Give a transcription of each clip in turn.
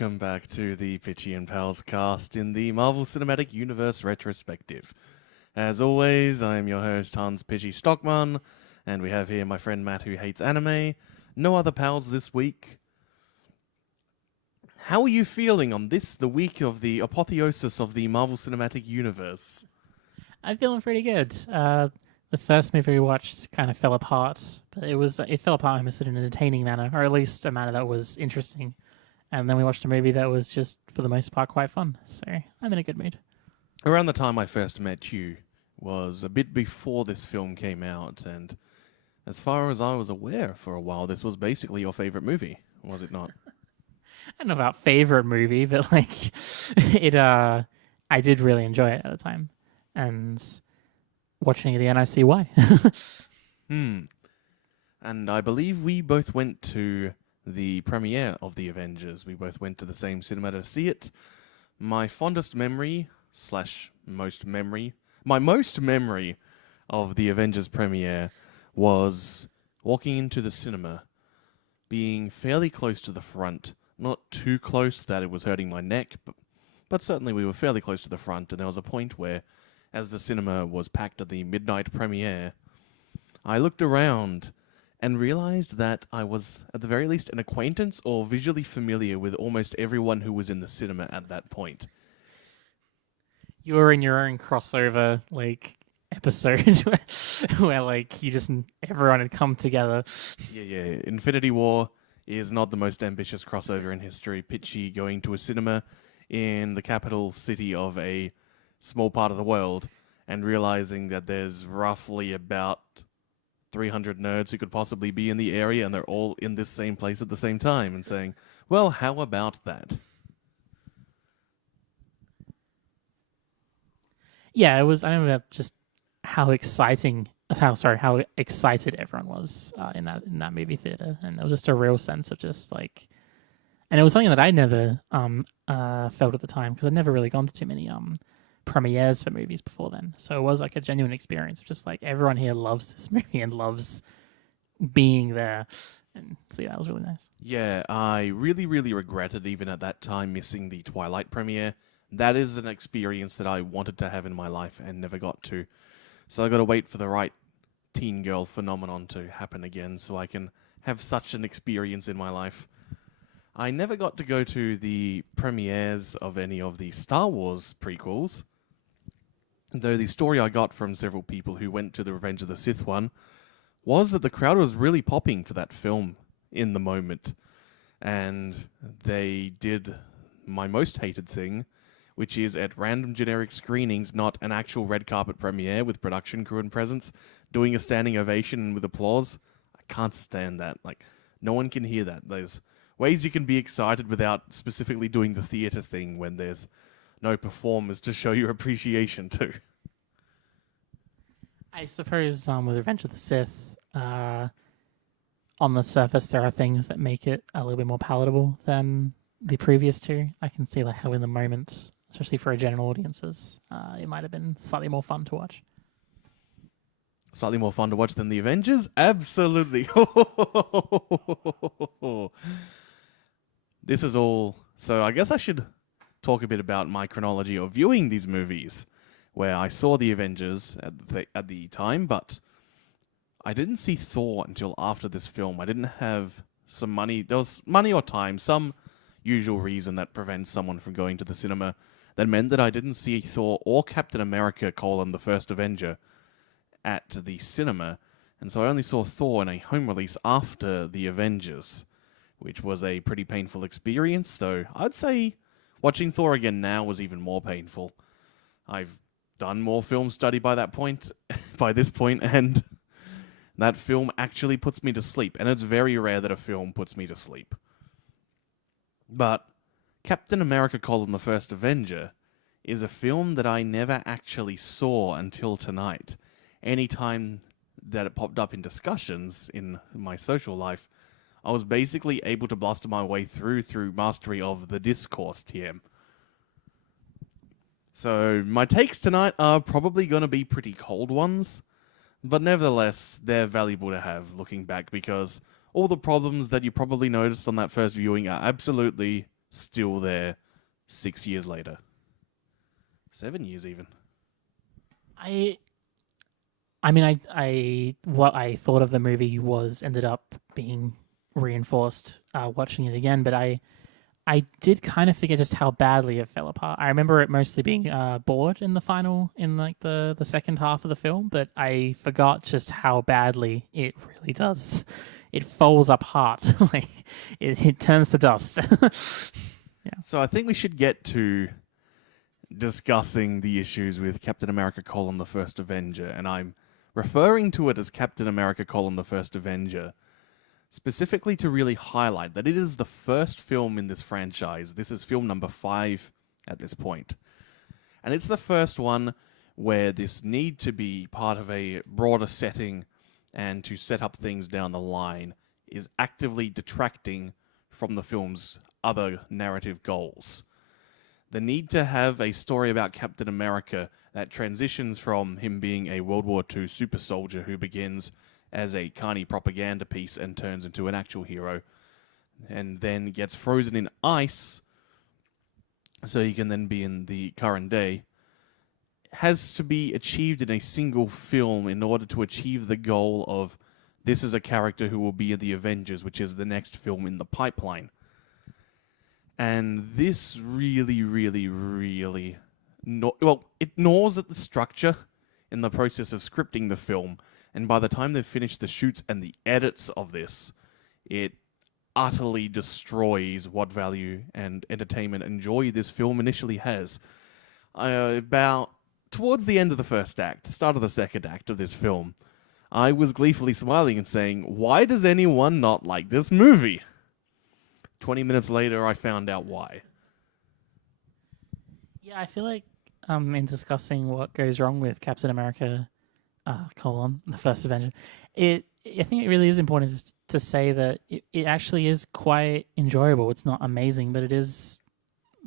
welcome back to the Pichy and Palscast in the Marvel Cinematic Universe Retrospective. As always, I am your host, Hans Pichy Stockman, and we have here my friend Matt, who hates anime. No other pals this week. How are you feeling on this, the week of the apotheosis of the Marvel Cinematic Universe? I'm feeling pretty good. The first movie we watched kind of fell apart, but it fell apart in an entertaining manner, or at least a manner that was interesting. And then we watched a movie that was just, for the most part, quite fun. So I'm in a good mood. Around the time I first met you was a bit before this film came out, and as far as I was aware for a while, this was basically your favorite movie, was it not? I don't know about favorite movie, but like it. I did really enjoy it at the time, and watching it again, I see why. And I believe we both went to the premiere of the Avengers. We both went to the same cinema to see it. My fondest memory / most memory, my most memory of the Avengers premiere was walking into the cinema, being fairly close to the front, not too close that it was hurting my neck, but certainly we were fairly close to the front, and there was a point where, as the cinema was packed at the midnight premiere, I looked around and realized that I was, at the very least, an acquaintance or visually familiar with almost everyone who was in the cinema at that point. You were in your own crossover episode where everyone had come together. Yeah. Infinity War is not the most ambitious crossover in history. Pichy going to a cinema in the capital city of a small part of the world and realizing that there's roughly about 300 nerds who could possibly be in the area and they're all in this same place at the same time and saying, well, how about that? Yeah, it was. I remember just how excited everyone was in that movie theater, and it was just a real sense of just and it was something that I never felt at the time because I'd never really gone to too many premieres for movies before then. So it was like a genuine experience of just like everyone here loves this movie and loves being there. And so yeah, that was really nice. Yeah, I really, really regretted even at that time missing the Twilight premiere. That is an experience that I wanted to have in my life and never got to. So I got to wait for the right teen girl phenomenon to happen again so I can have such an experience in my life. I never got to go to the premieres of any of the Star Wars prequels, though the story I got from several people who went to the Revenge of the Sith one was that the crowd was really popping for that film in the moment. And they did my most hated thing, which is at random generic screenings, not an actual red carpet premiere with production crew and presence, doing a standing ovation with applause. I can't stand that. No one can hear that. There's ways you can be excited without specifically doing the theater thing when there's no performers to show your appreciation to. I suppose with Revenge of the Sith, on the surface there are things that make it a little bit more palatable than the previous two. I can see how in the moment, especially for general audiences, it might have been slightly more fun to watch. Slightly more fun to watch than the Avengers? Absolutely. This is all... So I guess I should talk a bit about my chronology of viewing these movies, where I saw the Avengers at the time, but I didn't see Thor until after this film. I didn't have some money. There was money or time, some usual reason that prevents someone from going to the cinema that meant that I didn't see Thor or Captain America: the First Avenger at the cinema, and so I only saw Thor in a home release after the Avengers, which was a pretty painful experience, though I'd say watching Thor again now was even more painful. I've done more film study by this point, and that film actually puts me to sleep, and it's very rare that a film puts me to sleep. But Captain America: the First Avenger is a film that I never actually saw until tonight. Anytime that it popped up in discussions in my social life, I was basically able to bluster my way through mastery of the discourse TM. So my takes tonight are probably going to be pretty cold ones, but nevertheless, they're valuable to have looking back because all the problems that you probably noticed on that first viewing are absolutely still there 6 years later. 7 years even. I mean, I what I thought of the movie ended up being reinforced watching it again, but I did kind of forget just how badly it fell apart. I remember it mostly being bored in the second half of the film, but I forgot just how badly it really does. It falls apart, like it turns to dust. So I think we should get to discussing the issues with Captain America: the First Avenger, and I'm referring to it as Captain America: the First Avenger, specifically to really highlight that it is the first film in this franchise. This is film number 5 at this point. And it's the first one where this need to be part of a broader setting and to set up things down the line is actively detracting from the film's other narrative goals. The need to have a story about Captain America that transitions from him being a World War II super soldier who begins as a carny propaganda piece and turns into an actual hero, and then gets frozen in ice so he can then be in the current day, has to be achieved in a single film in order to achieve the goal of this is a character who will be in the Avengers, which is the next film in the pipeline. And this really, really, really... it gnaws at the structure in the process of scripting the film, and by the time they've finished the shoots and the edits of this, it utterly destroys what value and entertainment and joy this film initially has. About towards the end of the first act, start of the second act of this film, I was gleefully smiling and saying, why does anyone not like this movie? 20 minutes later, I found out why. Yeah, I feel like in discussing what goes wrong with Captain America, the First Avenger, I think it really is important to say that it actually is quite enjoyable. It's not amazing, but it is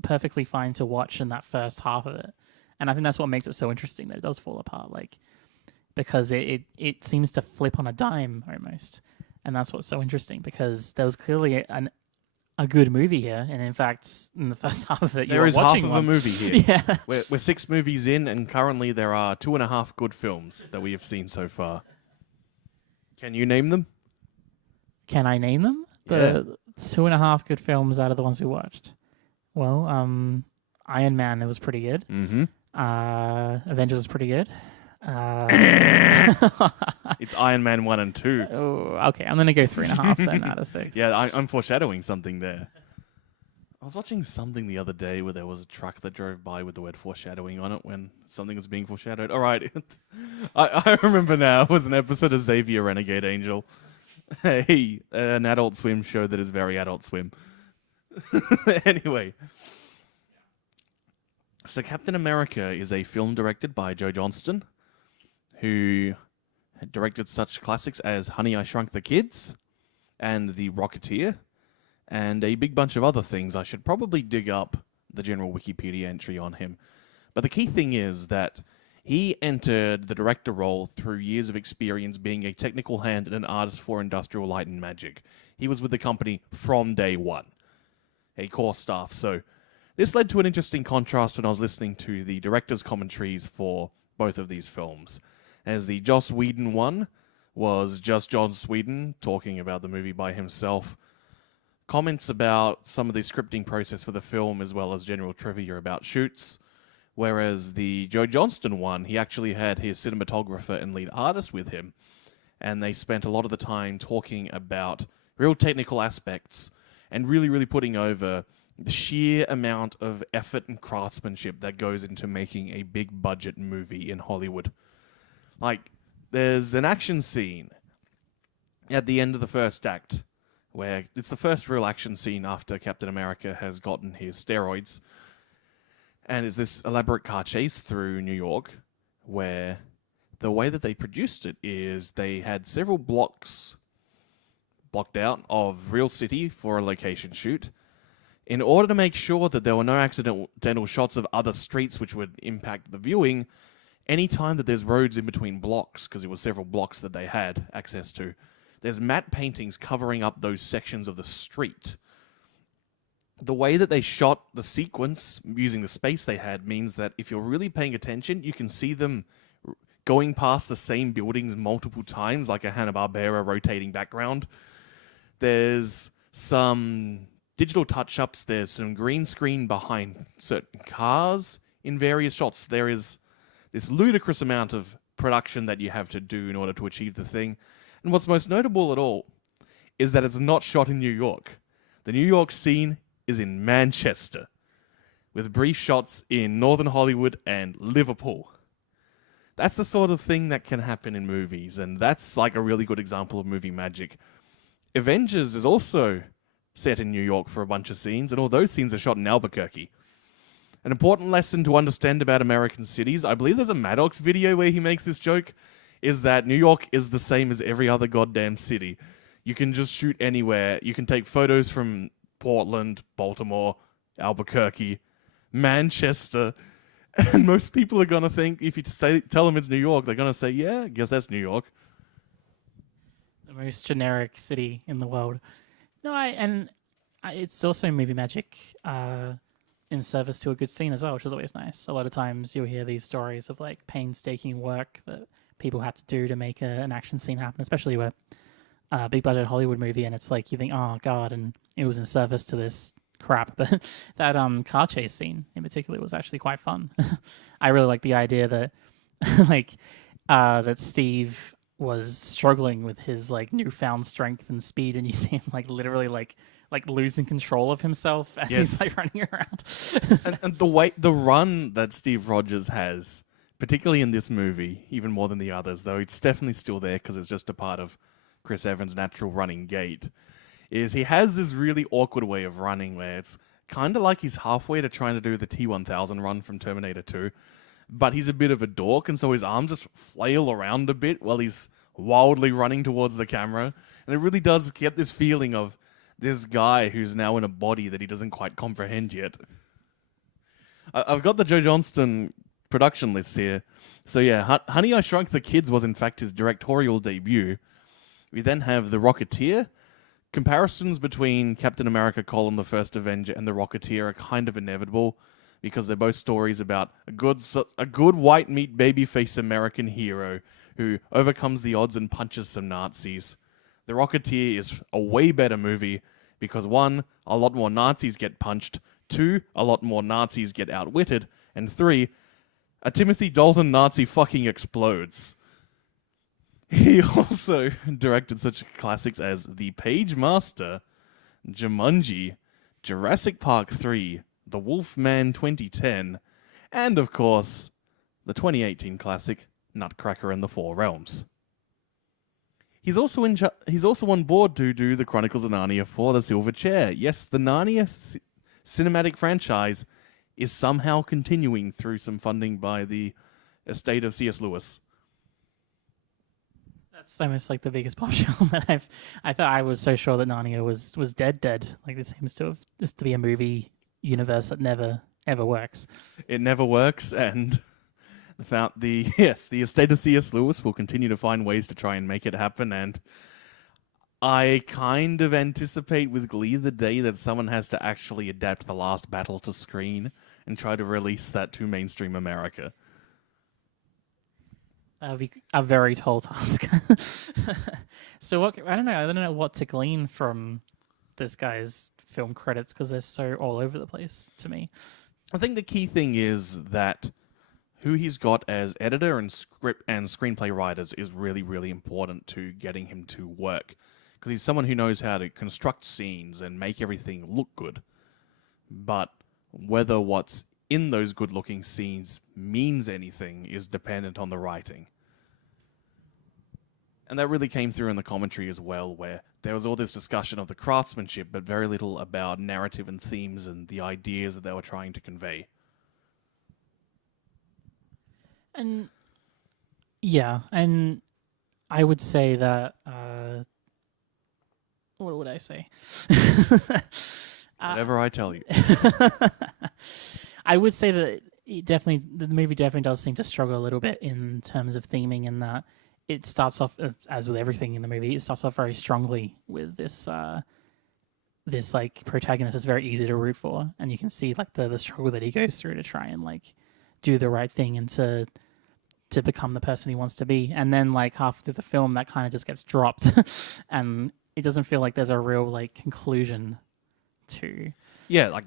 perfectly fine to watch in that first half of it. And I think that's what makes it so interesting, that it does fall apart, because it seems to flip on a dime almost. And that's what's so interesting, because there was clearly a good movie here, and in fact, in the first half of it, there is watching half of one. a movie here. Yeah, We're 6 movies in, and currently there are 2.5 good films that we have seen so far. Can you name them? Can I name them? The 2.5 good films out of the ones we watched. Well, Iron Man, it was pretty good. Mm-hmm. Avengers was pretty good. It's Iron Man 1 and 2. Oh, okay, I'm gonna go 3.5 then out of 6. Yeah, I'm foreshadowing something there. I was watching something the other day where there was a truck that drove by with the word foreshadowing on it when something was being foreshadowed. All right, I remember now. It was an episode of Xavier Renegade Angel. Hey, an Adult Swim show that is very Adult Swim. Anyway. So Captain America is a film directed by Joe Johnston, who directed such classics as Honey, I Shrunk the Kids and The Rocketeer, and a big bunch of other things. I should probably dig up the general Wikipedia entry on him. But the key thing is that he entered the director role through years of experience being a technical hand and an artist for Industrial Light and Magic. He was with the company from day one, a core staff. So this led to an interesting contrast when I was listening to the director's commentaries for both of these films, as the Joss Whedon one was just Joss Whedon talking about the movie by himself, comments about some of the scripting process for the film, as well as general trivia about shoots, whereas the Joe Johnston one, he actually had his cinematographer and lead artist with him, and they spent a lot of the time talking about real technical aspects and really, really putting over the sheer amount of effort and craftsmanship that goes into making a big budget movie in Hollywood. Like, there's an action scene at the end of the first act where it's the first real action scene after Captain America has gotten his steroids. And it's this elaborate car chase through New York where the way that they produced it is they had several blocks blocked out of real city for a location shoot, in order to make sure that there were no accidental shots of other streets which would impact the viewing. Any time that there's roads in between blocks, because it was several blocks that they had access to, there's matte paintings covering up those sections of the street the way that they shot the sequence using the space they had means that if you're really paying attention, you can see them going past the same buildings multiple times, like a Hanna-Barbera rotating background. There's some digital touch-ups. There's some green screen behind certain cars in various shots. There is this ludicrous amount of production that you have to do in order to achieve the thing. And what's most notable at all is that it's not shot in New York. The New York scene is in Manchester, with brief shots in Northern Hollywood and Liverpool. That's the sort of thing that can happen in movies, and that's like a really good example of movie magic. Avengers is also set in New York for a bunch of scenes, and all those scenes are shot in Albuquerque. An important lesson to understand about American cities, I believe there's a Maddox video where he makes this joke, is that New York is the same as every other goddamn city. You can just shoot anywhere. You can take photos from Portland, Baltimore, Albuquerque, Manchester, and most people are going to think, if you tell them it's New York, they're going to say, yeah, I guess that's New York. The most generic city in the world. No, it's also movie magic in service to a good scene as well, which is always nice. A lot of times you'll hear these stories of like painstaking work that people had to do to make an action scene happen, especially with a big budget Hollywood movie, and it's like you think, oh god, and it was in service to this crap. But that car chase scene in particular was actually quite fun. I really like the idea that that Steve was struggling with his like newfound strength and speed, and you see him like literally like losing control of himself as he's like running around. and the run that Steve Rogers has, particularly in this movie, even more than the others, though it's definitely still there because it's just a part of Chris Evans' natural running gait, is he has this really awkward way of running where it's kind of like he's halfway to trying to do the T-1000 run from Terminator 2, but he's a bit of a dork, and so his arms just flail around a bit while he's wildly running towards the camera, and it really does get this feeling of this guy who's now in a body that he doesn't quite comprehend yet. I've got the Joe Johnston production list here. So yeah, Honey, I Shrunk the Kids was in fact his directorial debut. We then have The Rocketeer. Comparisons between Captain America: the First Avenger and The Rocketeer are kind of inevitable because they're both stories about a good white meat babyface American hero who overcomes the odds and punches some Nazis. The Rocketeer is a way better movie because 1, a lot more Nazis get punched, 2, a lot more Nazis get outwitted, and 3, a Timothy Dalton Nazi fucking explodes. He also directed such classics as The Page Master, Jumanji, Jurassic Park 3, The Wolfman 2010, and of course, the 2018 classic Nutcracker and the Four Realms. He's also on board to do the Chronicles of Narnia for the Silver Chair. Yes, the Narnia cinematic franchise is somehow continuing through some funding by the estate of C.S. Lewis. That's almost like the biggest bombshell that I thought. I was so sure that Narnia was dead. Like this seems to have just to be a movie universe that never ever works. It never works, and the estate of C.S. Lewis will continue to find ways to try and make it happen, and I kind of anticipate with glee the day that someone has to actually adapt The Last Battle to screen and try to release that to mainstream America. That would be a very tall task. So I don't know what to glean from this guy's film credits because they're so all over the place to me. I think the key thing is that who he's got as editor and script and screenplay writers is really, really important to getting him to work. Because he's someone who knows how to construct scenes and make everything look good. But whether what's in those good-looking scenes means anything is dependent on the writing. And that really came through in the commentary as well, where there was all this discussion of the craftsmanship, but very little about narrative and themes and the ideas that they were trying to convey. And yeah, and I would say that what would I say? Whatever I tell you. I would say that the movie definitely does seem to struggle a little bit in terms of theming, in that it starts off, as with everything in the movie, it starts off very strongly with this this like protagonist is very easy to root for, and you can see like the struggle that he goes through to try and like do the right thing and to become the person he wants to be. And then like half through the film, that kind of just gets dropped, and it doesn't feel like there's a real like conclusion to. Yeah, like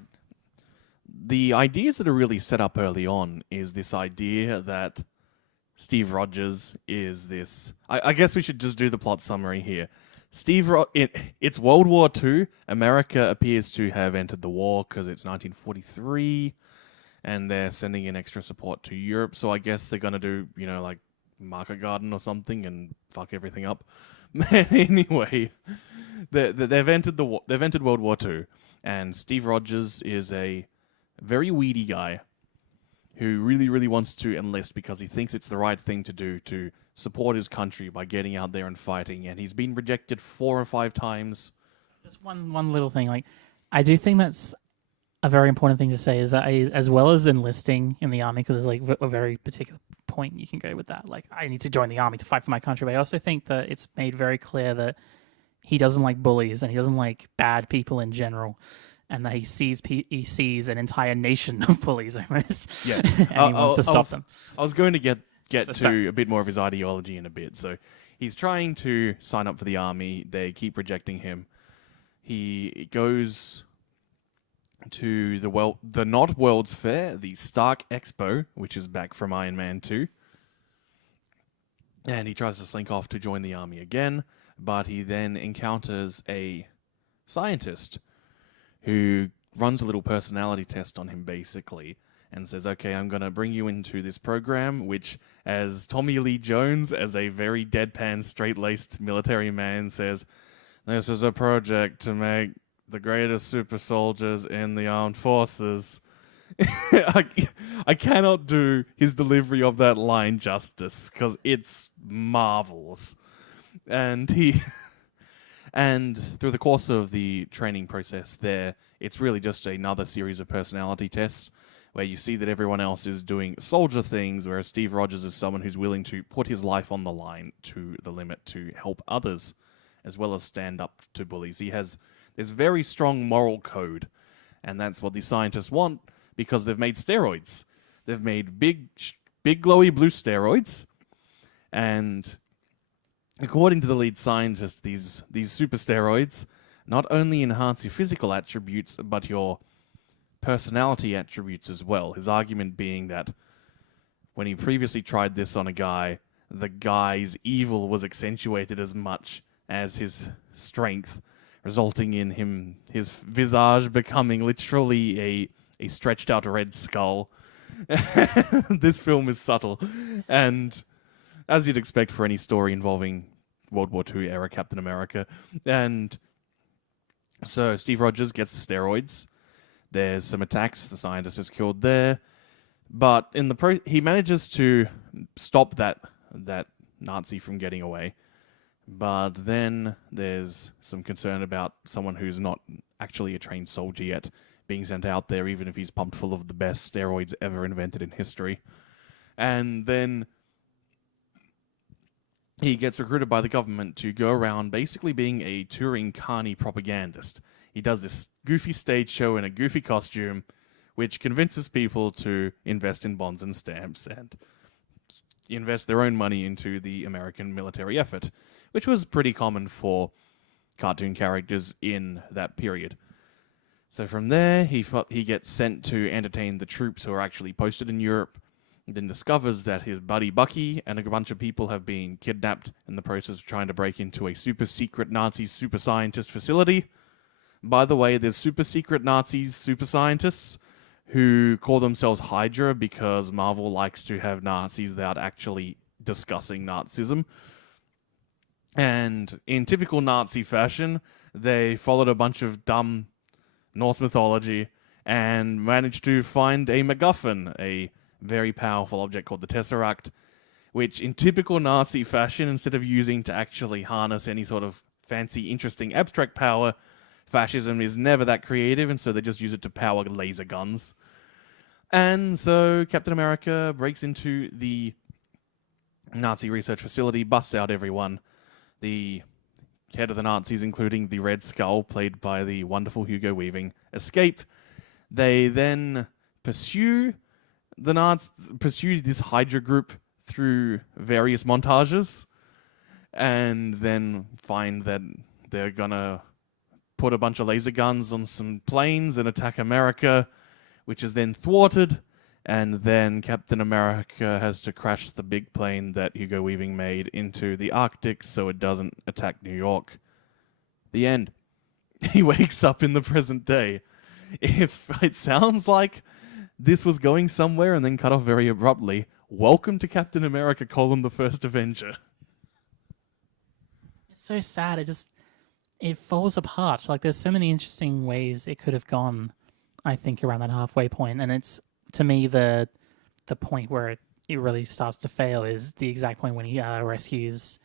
the ideas that are really set up early on is this idea that Steve Rogers is this. I guess we should just do the plot summary here. It's World War II. America appears to have entered the war because it's 1943, and they're sending in extra support to Europe. So I guess they're gonna do, like Market Garden or something and fuck everything up. Anyway, they've entered they've entered World War II, and Steve Rogers is a very weedy guy who really, really wants to enlist because he thinks it's the right thing to do to support his country by getting out there and fighting. And he's been rejected 4 or 5 times. Just one little thing, like I do think that's a very important thing to say is that as well as enlisting in the army, because there's like a very particular point you can go with that. Like I need to join the army to fight for my country, but I also think that it's made very clear that he doesn't like bullies and he doesn't like bad people in general. And that he sees an entire nation of bullies almost. Yeah, and he wants to stop them. I was going to get to a bit more of his ideology in a bit. So he's trying to sign up for the army. They keep rejecting him. He goes to the not World's Fair, the Stark Expo, which is back from Iron Man 2. And he tries to slink off to join the army again, but he then encounters a scientist who runs a little personality test on him, basically, and says, okay, I'm going to bring you into this program, which, as Tommy Lee Jones, as a very deadpan, straight-laced military man, says, this is a project to make the greatest super soldiers in the armed forces. I cannot do his delivery of that line justice, because it's marvelous. And he... And through the course of the training process there, it's really just another series of personality tests where you see that everyone else is doing soldier things, whereas Steve Rogers is someone who's willing to put his life on the line to the limit to help others, as well as stand up to bullies. He has this very strong moral code, and that's what the scientists want because they've made steroids. They've made big glowy blue steroids, and according to the lead scientist, these super steroids not only enhance your physical attributes, but your personality attributes as well. His argument being that when he previously tried this on a guy, the guy's evil was accentuated as much as his strength, resulting in his visage becoming literally a stretched out red skull. This film is subtle, and as you'd expect for any story involving World War II era Captain America. And so Steve Rogers gets the steroids. There's some attacks. The scientist is killed there. But he manages to stop that Nazi from getting away. But then there's some concern about someone who's not actually a trained soldier yet being sent out there, even if he's pumped full of the best steroids ever invented in history. And then he gets recruited by the government to go around basically being a touring carny propagandist. He does this goofy stage show in a goofy costume, which convinces people to invest in bonds and stamps and invest their own money into the American military effort, which was pretty common for cartoon characters in that period. So from there, he gets sent to entertain the troops who are actually posted in Europe, and then discovers that his buddy Bucky and a bunch of people have been kidnapped in the process of trying to break into a super secret Nazi super scientist facility. By the way, there's super secret Nazis, super scientists, who call themselves Hydra because Marvel likes to have Nazis without actually discussing Nazism. And in typical Nazi fashion, they followed a bunch of dumb Norse mythology and managed to find a MacGuffin, a very powerful object called the Tesseract, which in typical Nazi fashion, instead of using to actually harness any sort of fancy, interesting, abstract power, fascism is never that creative, and so they just use it to power laser guns. And so Captain America breaks into the Nazi research facility, busts out everyone. The head of the Nazis, including the Red Skull, played by the wonderful Hugo Weaving, escape. They then pursue this Hydra group through various montages, and then find that they're gonna put a bunch of laser guns on some planes and attack America, which is then thwarted, and then Captain America has to crash the big plane that Hugo Weaving made into the Arctic so it doesn't attack New York. The end. He wakes up in the present day. If it sounds like this was going somewhere and then cut off very abruptly, welcome to Captain America: the First Avenger. It's so sad. It falls apart. Like, there's so many interesting ways it could have gone, I think, around that halfway point. And it's, to me, the point where it really starts to fail is the exact point when he rescues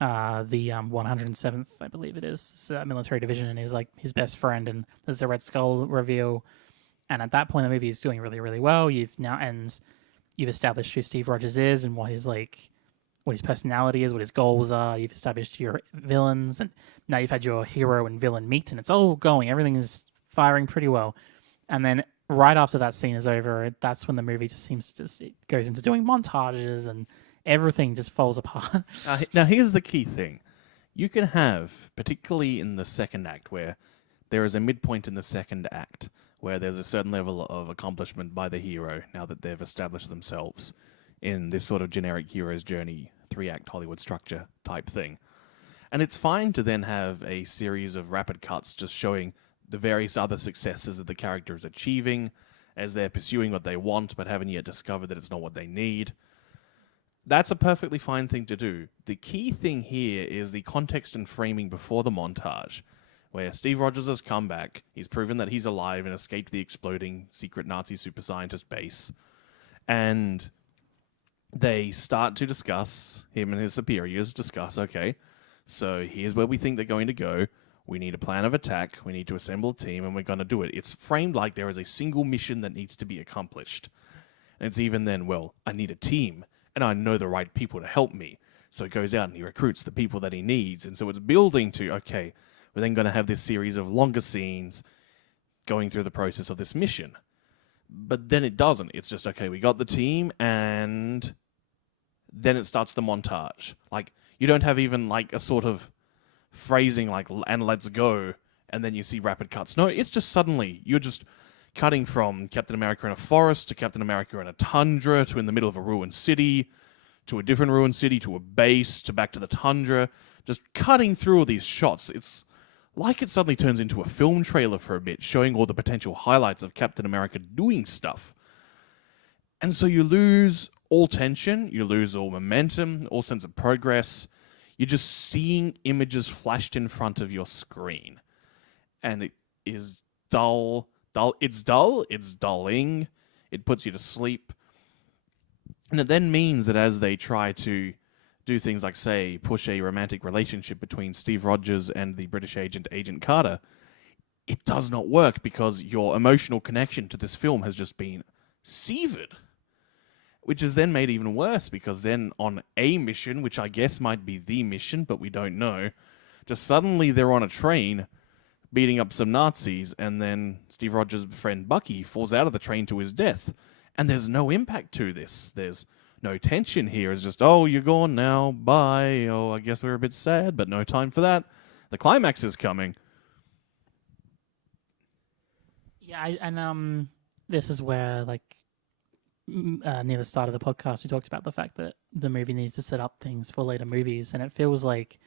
the 107th, I believe it is, military division, and is like his best friend, and there's a Red Skull reveal. And at that point, the movie is doing really, really well. You've established who Steve Rogers is and what his personality is, what his goals are. You've established your villains, and now you've had your hero and villain meet, and it's all going. Everything is firing pretty well. And then right after that scene is over, that's when the movie it goes into doing montages, and everything just falls apart. Now, here's the key thing. You can have, particularly in the second act, where there is a midpoint in the second act, where there's a certain level of accomplishment by the hero now that they've established themselves in this sort of generic hero's journey, 3-act Hollywood structure type thing. And it's fine to then have a series of rapid cuts just showing the various other successes that the character is achieving as they're pursuing what they want but haven't yet discovered that it's not what they need. That's a perfectly fine thing to do. The key thing here is the context and framing before the montage, where Steve Rogers has come back, he's proven that he's alive and escaped the exploding secret Nazi super scientist base, and they start to discuss, him and his superiors discuss, okay, so here's where we think they're going to go, we need a plan of attack, we need to assemble a team, and we're going to do it. It's framed like there is a single mission that needs to be accomplished. And it's even then, well, I need a team, and I know the right people to help me. So he goes out and he recruits the people that he needs, and so it's building to, okay, we're then going to have this series of longer scenes going through the process of this mission. But then it doesn't. It's just, okay, we got the team, and then it starts the montage. Like, you don't have even, like, a sort of phrasing like, and let's go, and then you see rapid cuts. No, it's just suddenly, you're just cutting from Captain America in a forest, to Captain America in a tundra, to in the middle of a ruined city, to a different ruined city, to a base, to back to the tundra. Just cutting through all these shots. It's like it suddenly turns into a film trailer for a bit, showing all the potential highlights of Captain America doing stuff. And so you lose all tension, you lose all momentum, all sense of progress. You're just seeing images flashed in front of your screen. And it is dull. It's dull, it's dulling, it puts you to sleep. And it then means that as they try to do things like, say, push a romantic relationship between Steve Rogers and the British agent, Agent Carter, it does not work because your emotional connection to this film has just been severed. Which is then made even worse because then on a mission, which I guess might be the mission, but we don't know, just suddenly they're on a train beating up some Nazis, and then Steve Rogers' friend Bucky falls out of the train to his death. And there's no impact to this. There's no tension here. It's just, oh, you're gone now, bye. Oh, I guess we're a bit sad, but no time for that. The climax is coming. Yeah, and this is where, like, near the start of the podcast, we talked about the fact that the movie needed to set up things for later movies, and it feels like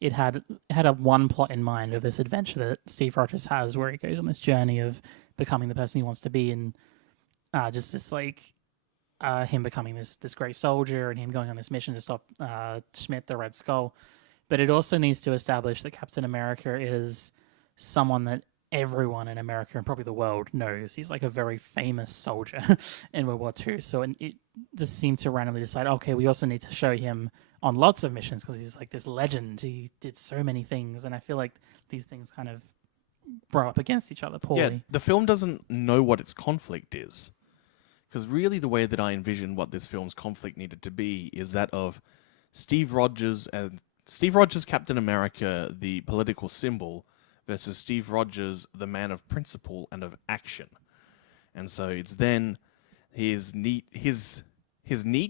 it had a one plot in mind of this adventure that Steve Rogers has, where he goes on this journey of becoming the person he wants to be, and just this like him becoming this great soldier, and him going on this mission to stop Schmidt, the Red Skull. But it also needs to establish that Captain America is someone that everyone in America and probably the world knows. He's like a very famous soldier in World War II. So it just seemed to randomly decide, okay, we also need to show him on lots of missions because he's like this legend. He did so many things. And I feel like these things kind of brought up against each other poorly. Yeah, the film doesn't know what its conflict is. Because really the way that I envisioned what this film's conflict needed to be is that of Steve Rogers and Steve Rogers, Captain America, the political symbol, versus Steve Rogers, the man of principle and of action. And so it's then his need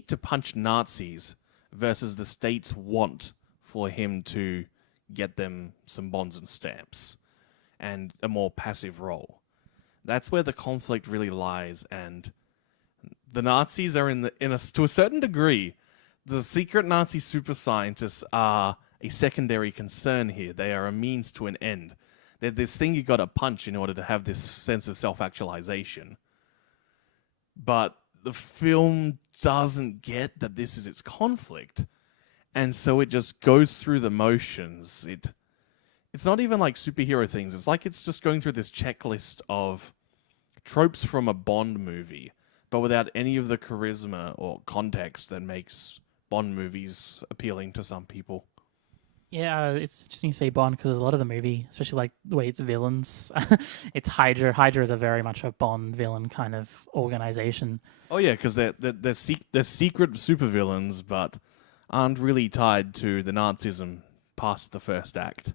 to punch Nazis versus the state's want for him to get them some bonds and stamps and a more passive role. That's where the conflict really lies, and the Nazis are to a certain degree, the secret Nazi super scientists are a secondary concern here. They are a means to an end. They're this thing you gotta punch in order to have this sense of self-actualization. But the film doesn't get that this is its conflict, and so it just goes through the motions. It's not even like superhero things. It's like it's just going through this checklist of tropes from a Bond movie, but without any of the charisma or context that makes Bond movies appealing to some people. Yeah, it's interesting you say Bond because a lot of the movie, especially like the way it's villains, it's Hydra. Hydra is a very much a Bond villain kind of organization. Oh yeah, because they're secret supervillains, but aren't really tied to the Nazism past the first act.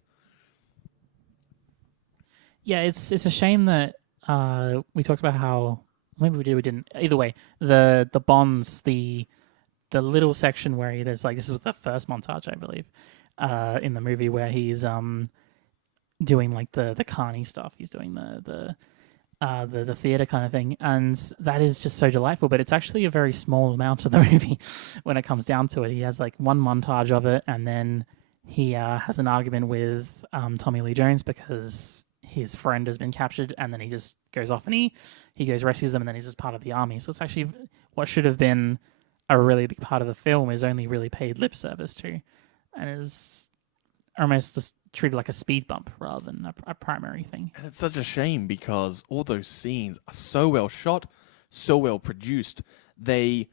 Yeah, it's a shame that we talked about how maybe we did, we didn't. Either way, the Bonds, the little section where there's like, this is the first montage, I believe, in the movie where he's doing like the carny stuff. He's doing the theater kind of thing, and that is just so delightful. But it's actually a very small amount of the movie when it comes down to it. He has like one montage of it, and then he has an argument with Tommy Lee Jones because his friend has been captured, and then he just goes off and he goes rescues him, and then he's just part of the army. So it's actually what should have been a really big part of the film is only really paid lip service to, and is almost just treated like a speed bump rather than a primary thing. And it's such a shame because all those scenes are so well shot, so well produced. They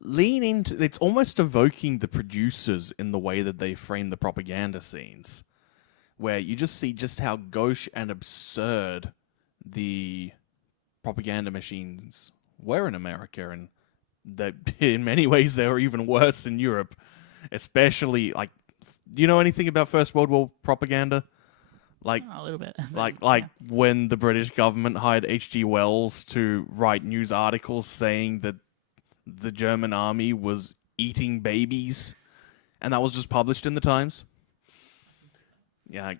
lean into, it's almost evoking the producers in the way that they frame the propaganda scenes, where you just see just how gauche and absurd the propaganda machines were in America, and that in many ways they were even worse in Europe, especially like, do you know anything about First World War propaganda? Like a little bit. like Yeah. when the British government hired H.G. Wells to write news articles saying that the German army was eating babies, and that was just published in the Times. Yeah.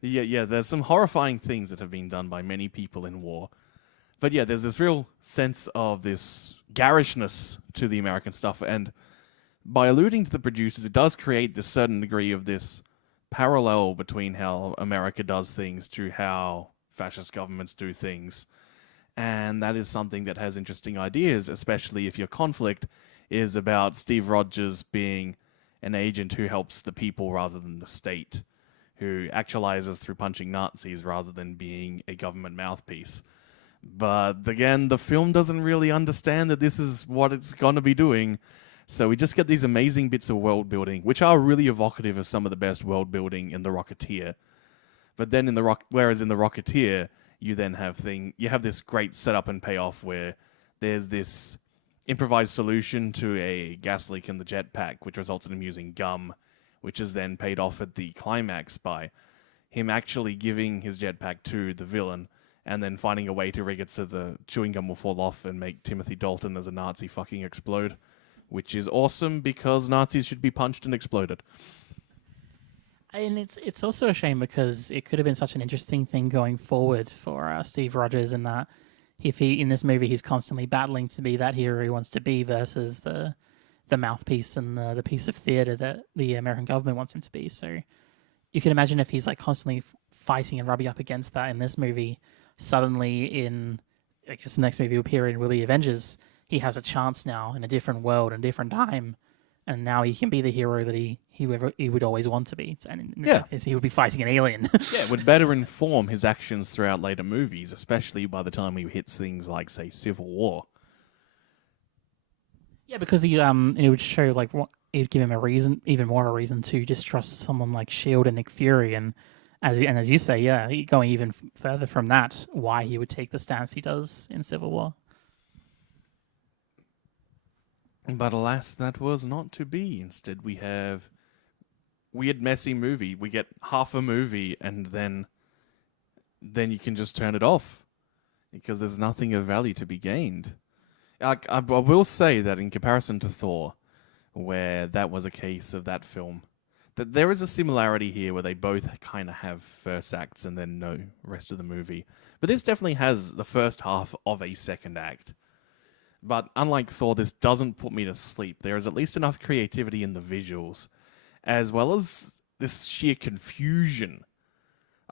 yeah, there's some horrifying things that have been done by many people in war. But yeah, there's this real sense of this garishness to the American stuff, and by alluding to the producers, it does create this certain degree of this parallel between how America does things to how fascist governments do things. And that is something that has interesting ideas, especially if your conflict is about Steve Rogers being an agent who helps the people rather than the state, who actualizes through punching Nazis rather than being a government mouthpiece. But again, the film doesn't really understand that this is what it's going to be doing. So we just get these amazing bits of world building, which are really evocative of some of the best world building in The Rocketeer. But then whereas in The Rocketeer, you then have this great setup and payoff where there's this improvised solution to a gas leak in the jetpack, which results in him using gum, which is then paid off at the climax by him actually giving his jetpack to the villain and then finding a way to rig it so the chewing gum will fall off and make Timothy Dalton as a Nazi fucking explode, which is awesome because Nazis should be punched and exploded. And it's also a shame because it could have been such an interesting thing going forward for Steve Rogers, in that if he in this movie he's constantly battling to be that hero he wants to be versus the mouthpiece and the piece of theater that the American government wants him to be. So you can imagine if he's like constantly fighting and rubbing up against that in this movie, suddenly in, I guess the next movie will be Avengers, he has a chance now in a different world and different time, and now he can be the hero that he would always want to be. And he would be fighting an alien. Yeah, it would better inform his actions throughout later movies, especially by the time he hits things like, say, Civil War. Yeah, because it would show like it would give him a reason, even more of a reason to distrust someone like Shield and Nick Fury, and as you say, yeah, going even further from that, why he would take the stance he does in Civil War. But alas, that was not to be. Instead, we have weird, messy movie. We get half a movie, and then you can just turn it off because there's nothing of value to be gained. I will say that in comparison to Thor, where that was a case of that film, that there is a similarity here where they both kind of have first acts and then no rest of the movie. But this definitely has the first half of a second act. But unlike Thor, this doesn't put me to sleep. There is at least enough creativity in the visuals, as well as this sheer confusion.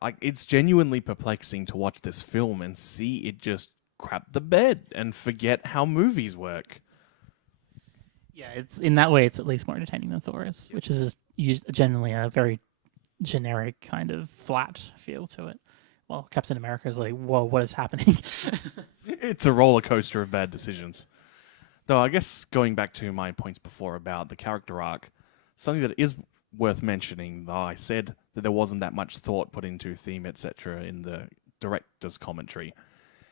Like, it's genuinely perplexing to watch this film and see it just crap the bed and forget how movies work. Yeah, it's in that way. It's at least more entertaining than Thor is, which is generally a very generic kind of flat feel to it. Well, Captain America is like, whoa, what is happening? It's a roller coaster of bad decisions. Though I guess going back to my points before about the character arc, something that is worth mentioning, though I said that there wasn't that much thought put into theme, etc. in the director's commentary.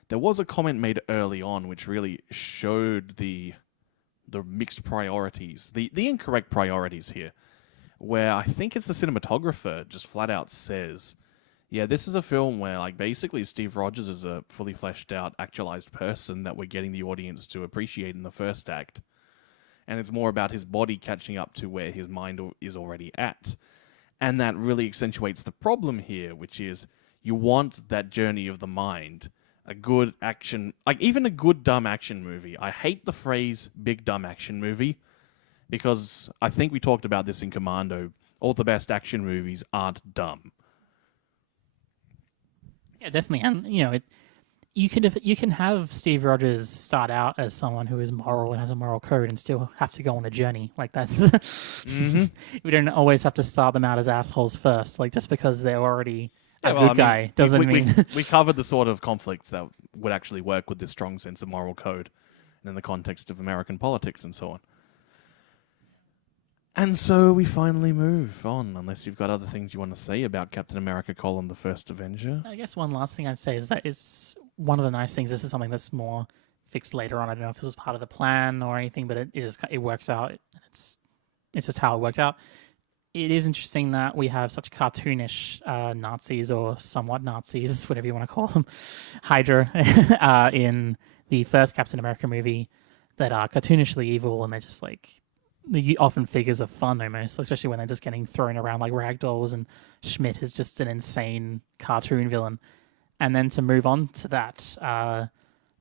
There was a comment made early on which really showed the mixed priorities, the incorrect priorities here, where I think it's the cinematographer just flat out says, yeah, this is a film where, like, basically Steve Rogers is a fully fleshed out, actualized person that we're getting the audience to appreciate in the first act. And it's more about his body catching up to where his mind is already at. And that really accentuates the problem here, which is you want that journey of the mind. A good action, like even a good dumb action movie. I hate the phrase big dumb action movie because I think we talked about this in Commando. All the best action movies aren't dumb. Yeah, definitely. And you can have Steve Rogers start out as someone who is moral and has a moral code and still have to go on a journey. Like that's we don't always have to start them out as assholes first. Like just because they're already a good guy doesn't mean we covered the sort of conflicts that would actually work with this strong sense of moral code and in the context of American politics and so on. And so we finally move on, unless you've got other things you want to say about Captain America: the First Avenger. I guess one last thing I'd say is that it's one of the nice things. This is something that's more fixed later on. I don't know if this was part of the plan or anything, but it works out. It's just how it works out. It is interesting that we have such cartoonish Nazis, or somewhat Nazis, whatever you want to call them, Hydra, in the first Captain America movie that are cartoonishly evil, and they're just like often figures of fun almost, especially when they're just getting thrown around like rag dolls, and Schmidt is just an insane cartoon villain. And then to move on to that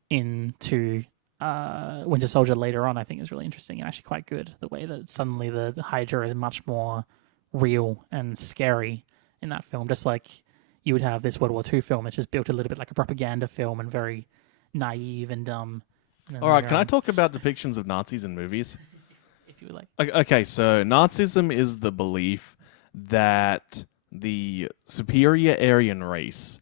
into Winter Soldier later on, I think is really interesting and actually quite good. The way that suddenly the Hydra is much more real and scary in that film, just like you would have this World War II film. It's just built a little bit like a propaganda film and very naive and dumb. And all right, can I talk about depictions of Nazis in movies? If you would like. Okay, so Nazism is the belief that the superior Aryan race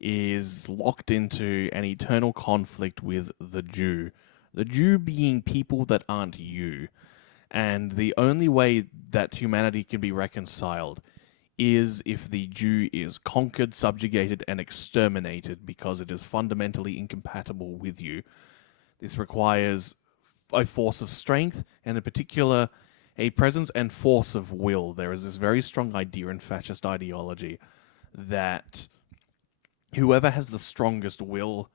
is locked into an eternal conflict with the Jew being people that aren't you. And the only way that humanity can be reconciled is if the Jew is conquered, subjugated, and exterminated because it is fundamentally incompatible with you. This requires a force of strength, and in particular, a presence and force of will. There is this very strong idea in fascist ideology that whoever has the strongest will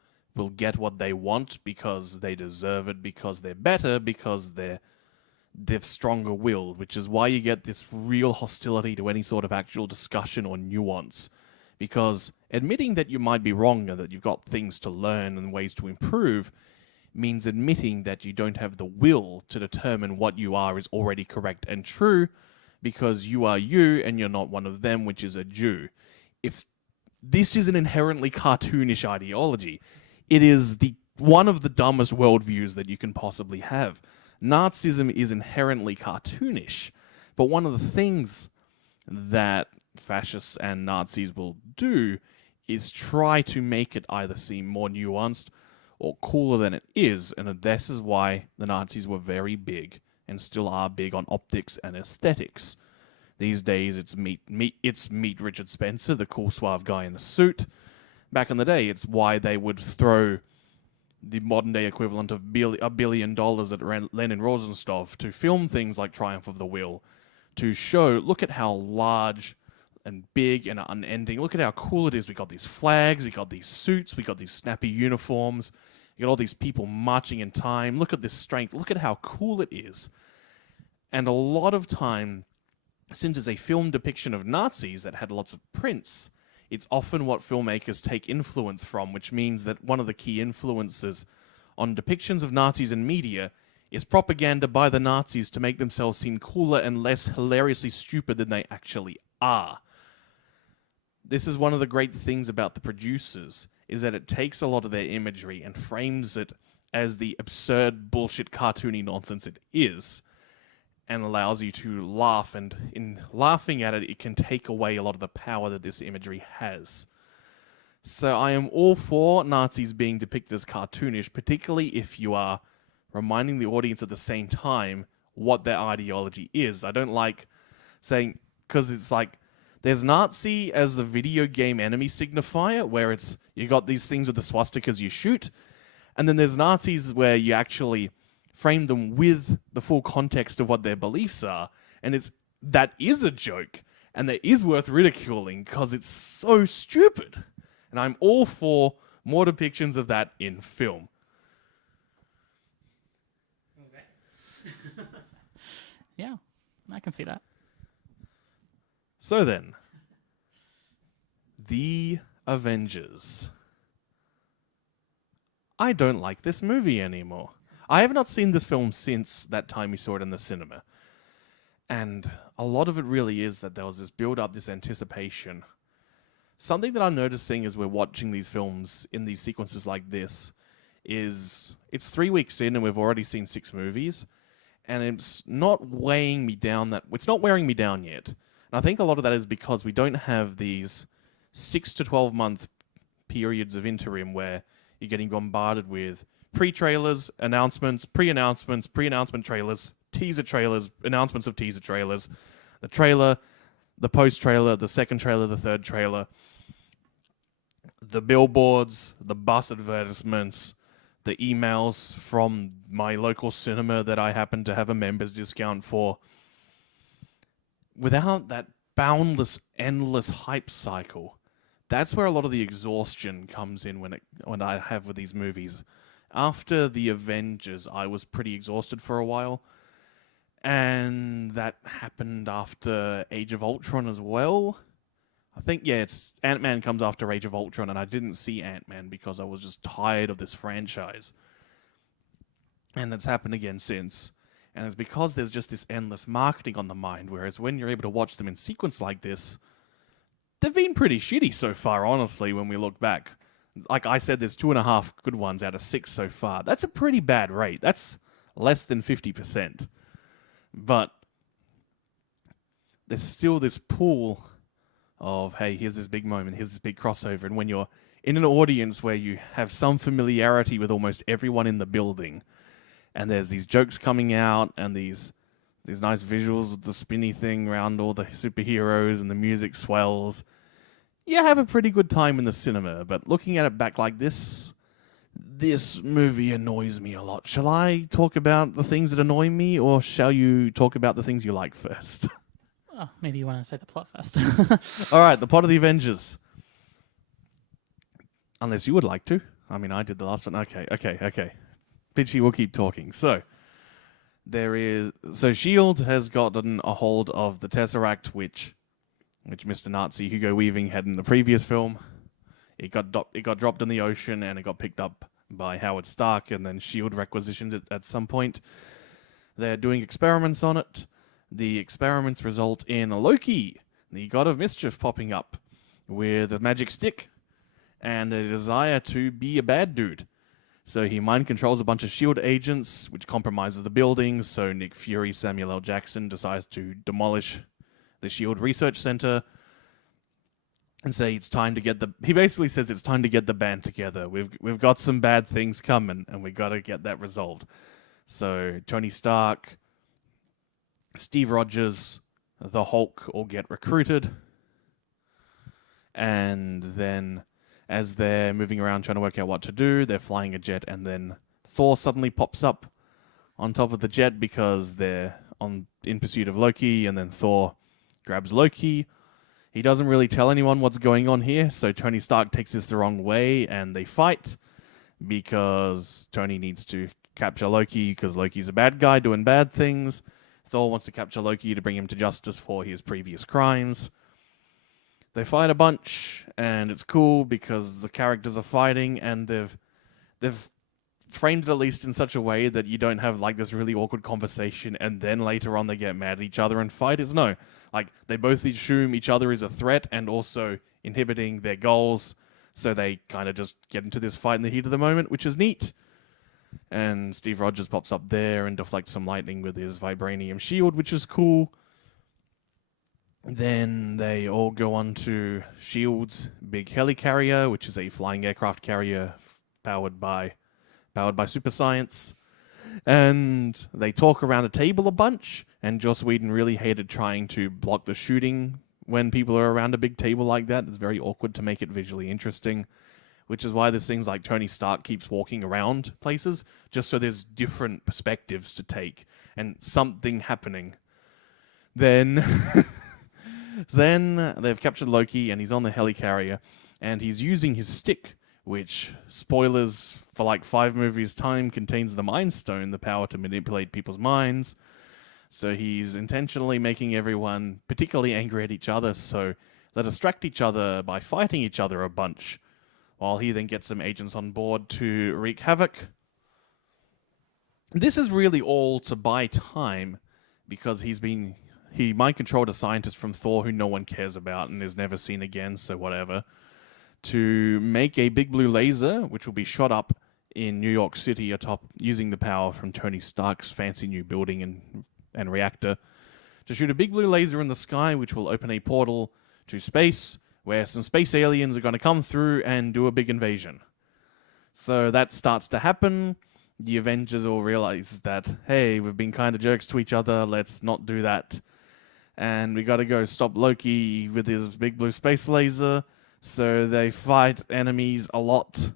get what they want because they deserve it, because they're better, because they're stronger willed, which is why you get this real hostility to any sort of actual discussion or nuance. Because admitting that you might be wrong and that you've got things to learn and ways to improve means admitting that you don't have the will to determine what you are is already correct and true, because you are you and you're not one of them, which is a Jew. If this is an inherently cartoonish ideology, it is one of the dumbest worldviews that you can possibly have. Nazism is inherently cartoonish, but one of the things that fascists and Nazis will do is try to make it either seem more nuanced or cooler than it is, and this is why the Nazis were very big and still are big on optics and aesthetics. These days, it's meet Richard Spencer, the cool suave guy in a suit. Back in the day, it's why they would throw the modern-day equivalent of $1 billion at Lenin Rosenstoff to film things like Triumph of the Will, to show, look at how large and big and unending. Look at how cool it is. We got these flags, we got these suits, we got these snappy uniforms, you got all these people marching in time. Look at this strength. Look at how cool it is. And a lot of time, since it's a film depiction of Nazis that had lots of prints, it's often what filmmakers take influence from, which means that one of the key influences on depictions of Nazis in media is propaganda by the Nazis to make themselves seem cooler and less hilariously stupid than they actually are. This is one of the great things about the producers, is that it takes a lot of their imagery and frames it as the absurd, bullshit, cartoony nonsense it is, and allows you to laugh, and in laughing at it, it can take away a lot of the power that this imagery has. So I am all for Nazis being depicted as cartoonish, particularly if you are reminding the audience at the same time what their ideology is. I don't like saying, because it's like, there's Nazi as the video game enemy signifier, where it's, you got these things with the swastikas you shoot, and then there's Nazis where you actually frame them with the full context of what their beliefs are, and that is a joke, and that is worth ridiculing, because it's so stupid. And I'm all for more depictions of that in film. Yeah, I can see that. So then, The Avengers. I don't like this movie anymore. I have not seen this film since that time we saw it in the cinema. And a lot of it really is that there was this build-up, this anticipation. Something that I'm noticing as we're watching these films in these sequences like this is it's 3 weeks in and we've already seen 6 movies. And it's not weighing me down it's not wearing me down yet. And I think a lot of that is because we don't have these 6 to 12 month periods of interim where you're getting bombarded with pre-trailers, announcements, pre-announcement trailers, teaser trailers, announcements of teaser trailers, the trailer, the post-trailer, the second trailer, the third trailer, the billboards, the bus advertisements, the emails from my local cinema that I happen to have a member's discount for. Without that boundless, endless hype cycle, that's where a lot of the exhaustion comes in when I have with these movies. After the Avengers, I was pretty exhausted for a while, and that happened after Age of Ultron as well. I think, yeah, it's Ant-Man comes after Age of Ultron, and I didn't see Ant-Man because I was just tired of this franchise. And it's happened again since. And it's because there's just this endless marketing on the mind, whereas when you're able to watch them in sequence like this, they've been pretty shitty so far, honestly, when we look back. Like I said, there's 2.5 good ones out of 6 so far. That's a pretty bad rate. That's less than 50%. But there's still this pool of, hey, here's this big moment, here's this big crossover. And when you're in an audience where you have some familiarity with almost everyone in the building, and there's these jokes coming out, and these nice visuals of the spinny thing around all the superheroes, and the music swells, you have a pretty good time in the cinema. But looking at it back like this movie annoys me a lot. Shall I talk about the things that annoy me, or shall you talk about the things you like first? Oh, maybe you want to say the plot first. All right, the plot of the Avengers. Unless you would like to. I mean, I did the last one. Okay. Pichy will keep talking. So, S.H.I.E.L.D. has gotten a hold of the Tesseract, which Mr. Nazi Hugo Weaving had in the previous film. It got dropped in the ocean, and it got picked up by Howard Stark, and then S.H.I.E.L.D. requisitioned it at some point. They're doing experiments on it. The experiments result in Loki, the god of mischief, popping up with a magic stick and a desire to be a bad dude. So he mind controls a bunch of S.H.I.E.L.D. agents, which compromises the buildings. So Nick Fury, Samuel L. Jackson decides to demolish the S.H.I.E.L.D. research center and say it's time to get he basically says it's time to get the band together. We've got some bad things coming, and we got to get that resolved. So Tony Stark, Steve Rogers, the Hulk all get recruited, and then as they're moving around trying to work out what to do, they're flying a jet, and then Thor suddenly pops up on top of the jet because they're in pursuit of Loki, and then Thor grabs Loki. He doesn't really tell anyone what's going on here, so Tony Stark takes this the wrong way, and they fight because Tony needs to capture Loki because Loki's a bad guy doing bad things. Thor wants to capture Loki to bring him to justice for his previous crimes. They fight a bunch, and it's cool because the characters are fighting, and they've framed it at least in such a way that you don't have like this really awkward conversation, and then later on they get mad at each other and fight. It's no, like they both assume each other is a threat and also inhibiting their goals, so they kind of just get into this fight in the heat of the moment, which is neat. And Steve Rogers pops up there and deflects some lightning with his vibranium shield, which is cool. Then they all go on to S.H.I.E.L.D's big helicarrier, which is a flying aircraft carrier powered by super science. And they talk around a table a bunch, and Joss Whedon really hated trying to block the shooting when people are around a big table like that. It's very awkward to make it visually interesting, which is why there's things like Tony Stark keeps walking around places, just so there's different perspectives to take and something happening. Then they've captured Loki, and he's on the helicarrier, and he's using his stick, which, spoilers for like 5 movies' time, contains the Mind Stone, the power to manipulate people's minds. So he's intentionally making everyone particularly angry at each other, so they distract each other by fighting each other a bunch, while he then gets some agents on board to wreak havoc. This is really all to buy time, because he mind-controlled a scientist from Thor who no one cares about and is never seen again, so whatever, to make a big blue laser, which will be shot up in New York City atop using the power from Tony Stark's fancy new building and reactor, to shoot a big blue laser in the sky, which will open a portal to space, where some space aliens are going to come through and do a big invasion. So that starts to happen. The Avengers all realize that, hey, we've been kind of jerks to each other, let's not do that. And we got to go stop Loki with his big blue space laser. So they fight enemies a lot.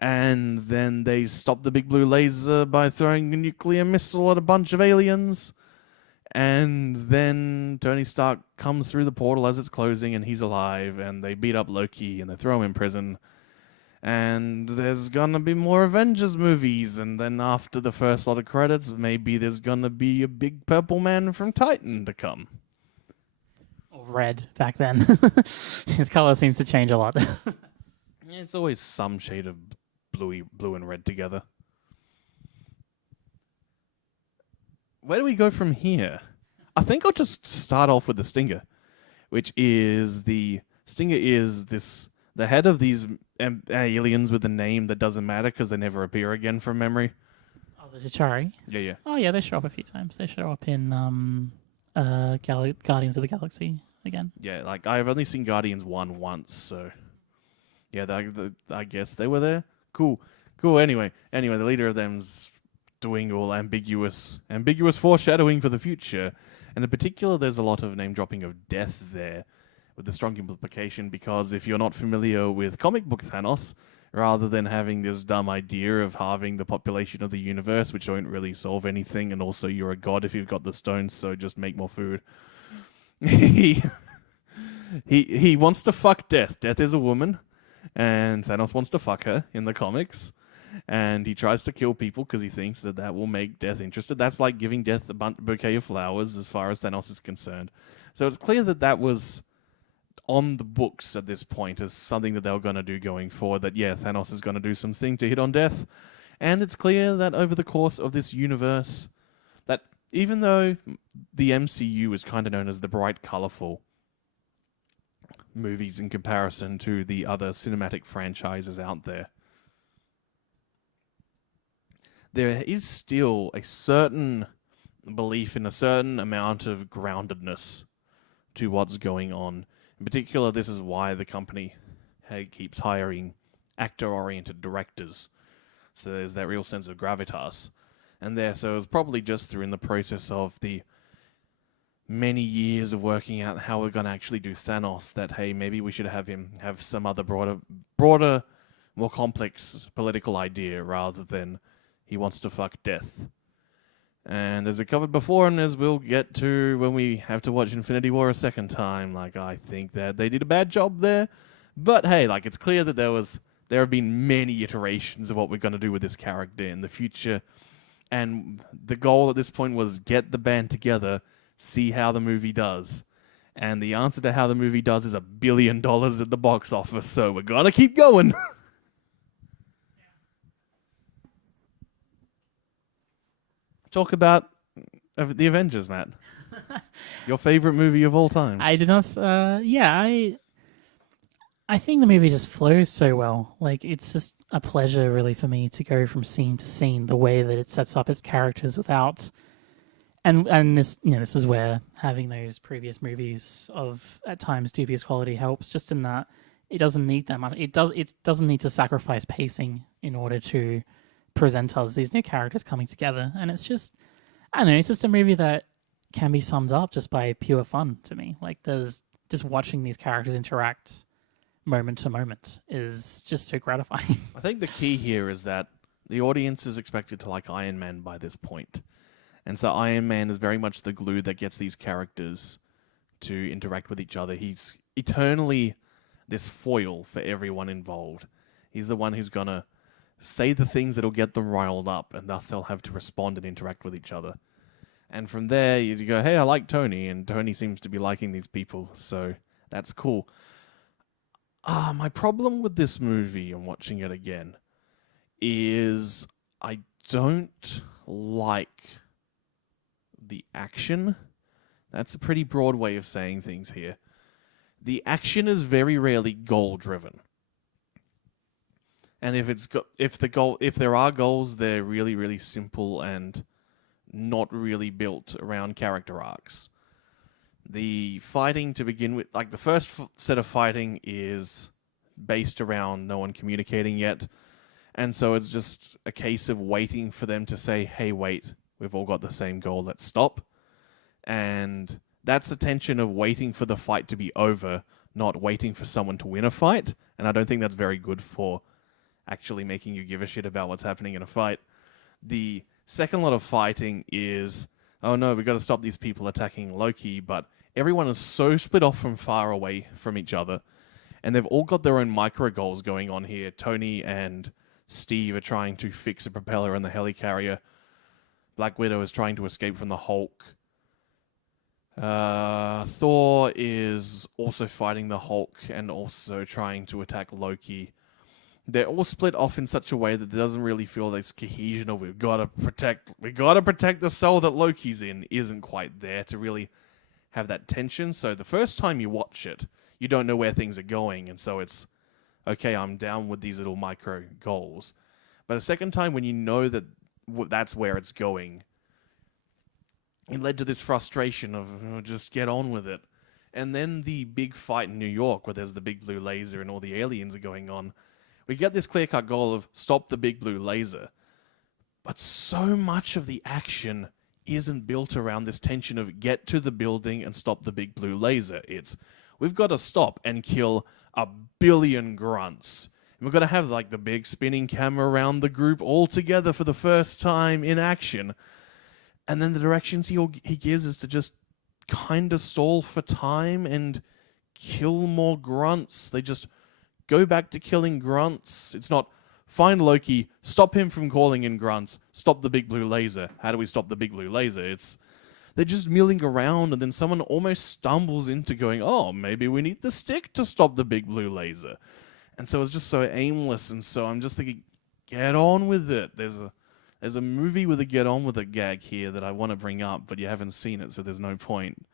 And then they stop the big blue laser by throwing a nuclear missile at a bunch of aliens. And then Tony Stark comes through the portal as it's closing, and he's alive. And they beat up Loki, and they throw him in prison. And there's gonna be more Avengers movies. And then after the first lot of credits, maybe there's gonna be a big purple man from Titan to come. Red back then. His color seems to change a lot. Yeah, it's always some shade of blue and red together. Where do we go from here? I think I'll just start off with the Stinger, which is the head of these aliens with a name that doesn't matter because they never appear again from memory. Oh, the Chitauri? Yeah. Oh, yeah, they show up a few times. They show up in Guardians of the Galaxy again. Yeah, like I've only seen Guardians 1 once, so yeah, I guess they were there. Cool. Anyway, the leader of them's doing all ambiguous foreshadowing for the future, and in particular, there's a lot of name dropping of death there, with the strong implication because if you're not familiar with comic book Thanos, rather than having this dumb idea of halving the population of the universe, which don't really solve anything, and also you're a god if you've got the stones, so just make more food. He wants to fuck Death. Death is a woman, and Thanos wants to fuck her in the comics, and he tries to kill people because he thinks that will make Death interested. That's like giving Death a bouquet of flowers as far as Thanos is concerned. So it's clear that was on the books at this point as something that they were going to do going forward, that yeah, Thanos is going to do something to hit on Death. And it's clear that over the course of this universe, that even though the MCU is kind of known as the bright, colorful movies in comparison to the other cinematic franchises out there, there is still a certain belief in a certain amount of groundedness to what's going on. In particular, this is why the company keeps hiring actor-oriented directors. So there's that real sense of gravitas. And so it was probably just through in the process of the many years of working out how we're going to actually do Thanos that, hey, maybe we should have him have some other broader, more complex political idea rather than he wants to fuck Death. And as we covered before, and as we'll get to when we have to watch Infinity War a second time, like, I think that they did a bad job there. But hey, like, it's clear that there have been many iterations of what we're going to do with this character in the future. And the goal at this point was get the band together, see how the movie does. And the answer to how the movie does is $1 billion at the box office. So we're going to keep going. Talk about the Avengers, Matt. Your favorite movie of all time. I did not. I think the movie just flows so well. Like, it's just a pleasure, really, for me to go from scene to scene. The way that it sets up its characters without, and this, this is where having those previous movies of at times dubious quality helps. Just in that it doesn't need that much. It doesn't need to sacrifice pacing in order to present us these new characters coming together. And it's just, I don't know, it's just a movie that can be summed up just by pure fun to me. Like, there's just watching these characters interact moment to moment is just so gratifying. I think the key here is that the audience is expected to like Iron Man by this point. And so Iron Man is very much the glue that gets these characters to interact with each other. He's eternally this foil for everyone involved. He's the one who's going to say the things that'll get them riled up, and thus they'll have to respond and interact with each other. And from there, you go, hey, I like Tony, and Tony seems to be liking these people, so that's cool. My problem with this movie and watching it again is I don't like the action. That's a pretty broad way of saying things here. The action is very rarely goal-driven. And if there are goals, they're really, really simple and not really built around character arcs. The fighting to begin with, like the first set of fighting is based around no one communicating yet. And so it's just a case of waiting for them to say, hey, wait, we've all got the same goal, let's stop. And that's the tension of waiting for the fight to be over, not waiting for someone to win a fight. And I don't think that's very good for actually making you give a shit about what's happening in a fight. The second lot of fighting is, oh no, we've got to stop these people attacking Loki, but everyone is so split off from far away from each other, and they've all got their own micro goals going on here. Tony and Steve are trying to fix a propeller in the helicarrier. Black Widow is trying to escape from the Hulk. Thor is also fighting the Hulk and also trying to attack Loki. They're all split off in such a way that it doesn't really feel this cohesion of we gotta protect the cell that Loki's in isn't quite there to really have that tension. So the first time you watch it, you don't know where things are going, and so it's okay, I'm down with these little micro goals. But a second time when you know that that's where it's going, it led to this frustration of just get on with it. And then the big fight in New York where there's the big blue laser and all the aliens are going on, we get this clear-cut goal of stop the big blue laser. But so much of the action isn't built around this tension of get to the building and stop the big blue laser. It's, we've got to stop and kill 1 billion grunts. And we've got to have like the big spinning camera around the group all together for the first time in action. And then the directions he gives is to just kind of stall for time and kill more grunts. They just go back to killing grunts. It's not, find Loki, stop him from calling in grunts, stop the big blue laser. How do we stop the big blue laser? It's, they're just milling around, and then someone almost stumbles into going, oh, maybe we need the stick to stop the big blue laser. And so it's just so aimless, and so I'm just thinking, get on with it. There's a movie with a get on with it gag here that I want to bring up, but you haven't seen it, so there's no point.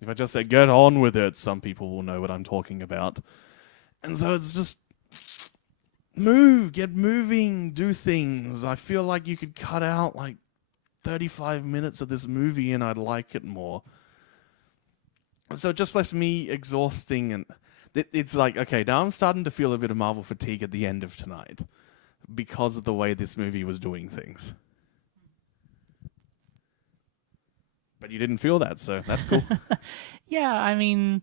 If I just say get on with it, some people will know what I'm talking about. And so it's just, move, get moving, do things. I feel like you could cut out like 35 minutes of this movie and I'd like it more. So it just left me exhausting, and it's like, okay, now I'm starting to feel a bit of Marvel fatigue at the end of tonight because of the way this movie was doing things. But you didn't feel that, so that's cool. Yeah, I mean,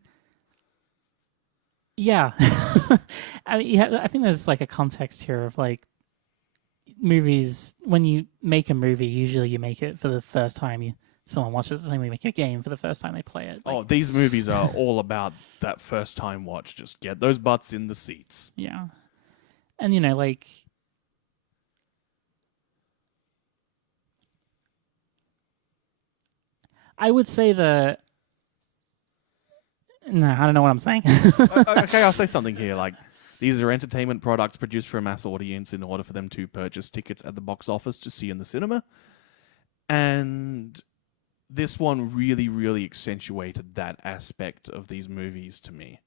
yeah. I mean, I think there's like a context here of like movies, when you make a movie, usually you make it for the first time someone watches it. Same way you make a game for the first time they play it. Like, Oh, these movies are all about that first time watch. Just get those butts in the seats. yeah. And, you know, like, I would say that. No, I don't know what I'm saying. Okay, I'll say something here. Like, these are entertainment products produced for a mass audience in order for them to purchase tickets at the box office to see in the cinema. And this one really, really accentuated that aspect of these movies to me.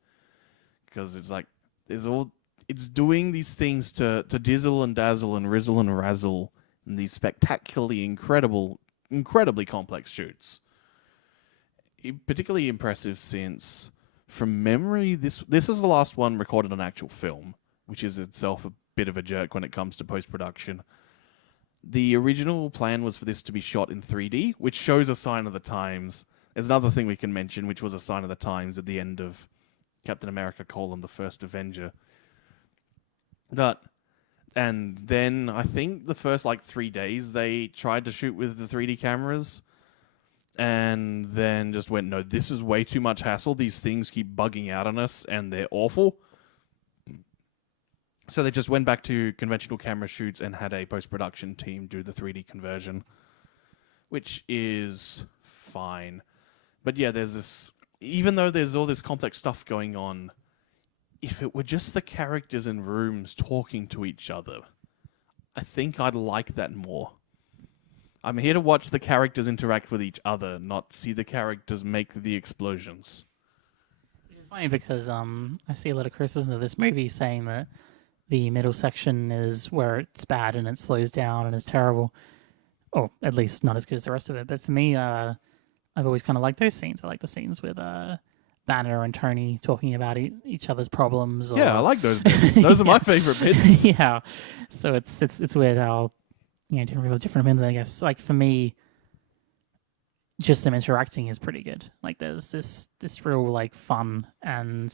Because it's like, it's doing these things to dizzle and dazzle and rizzle and razzle in these spectacularly incredibly complex shoots. Particularly impressive since, from memory, this is the last one recorded on actual film, which is itself a bit of a jerk when it comes to post-production. The original plan was for this to be shot in 3D, which shows a sign of the times. There's another thing we can mention, which was a sign of the times at the end of Captain America: the First Avenger. And then I think the first 3 days they tried to shoot with the 3D cameras, and then just went, no, this is way too much hassle. These things keep bugging out on us, and they're awful. So they just went back to conventional camera shoots and had a post-production team do the 3D conversion, which is fine. But yeah, there's this... Even though there's all this complex stuff going on, if it were just the characters in rooms talking to each other, I think I'd like that more. I'm here to watch the characters interact with each other, not see the characters make the explosions. It's funny because I see a lot of criticism of this movie saying that the middle section is where it's bad and it slows down and is terrible. Or at least not as good as the rest of it. But for me, I've always kind of liked those scenes. I like the scenes with Banner and Tony talking about each other's problems. Or... Yeah, I like those bits. Those are my favorite bits. Yeah. So it's weird how... different people have different opinions, I guess. Like, for me, just them interacting is pretty good. Like, there's this real, fun, and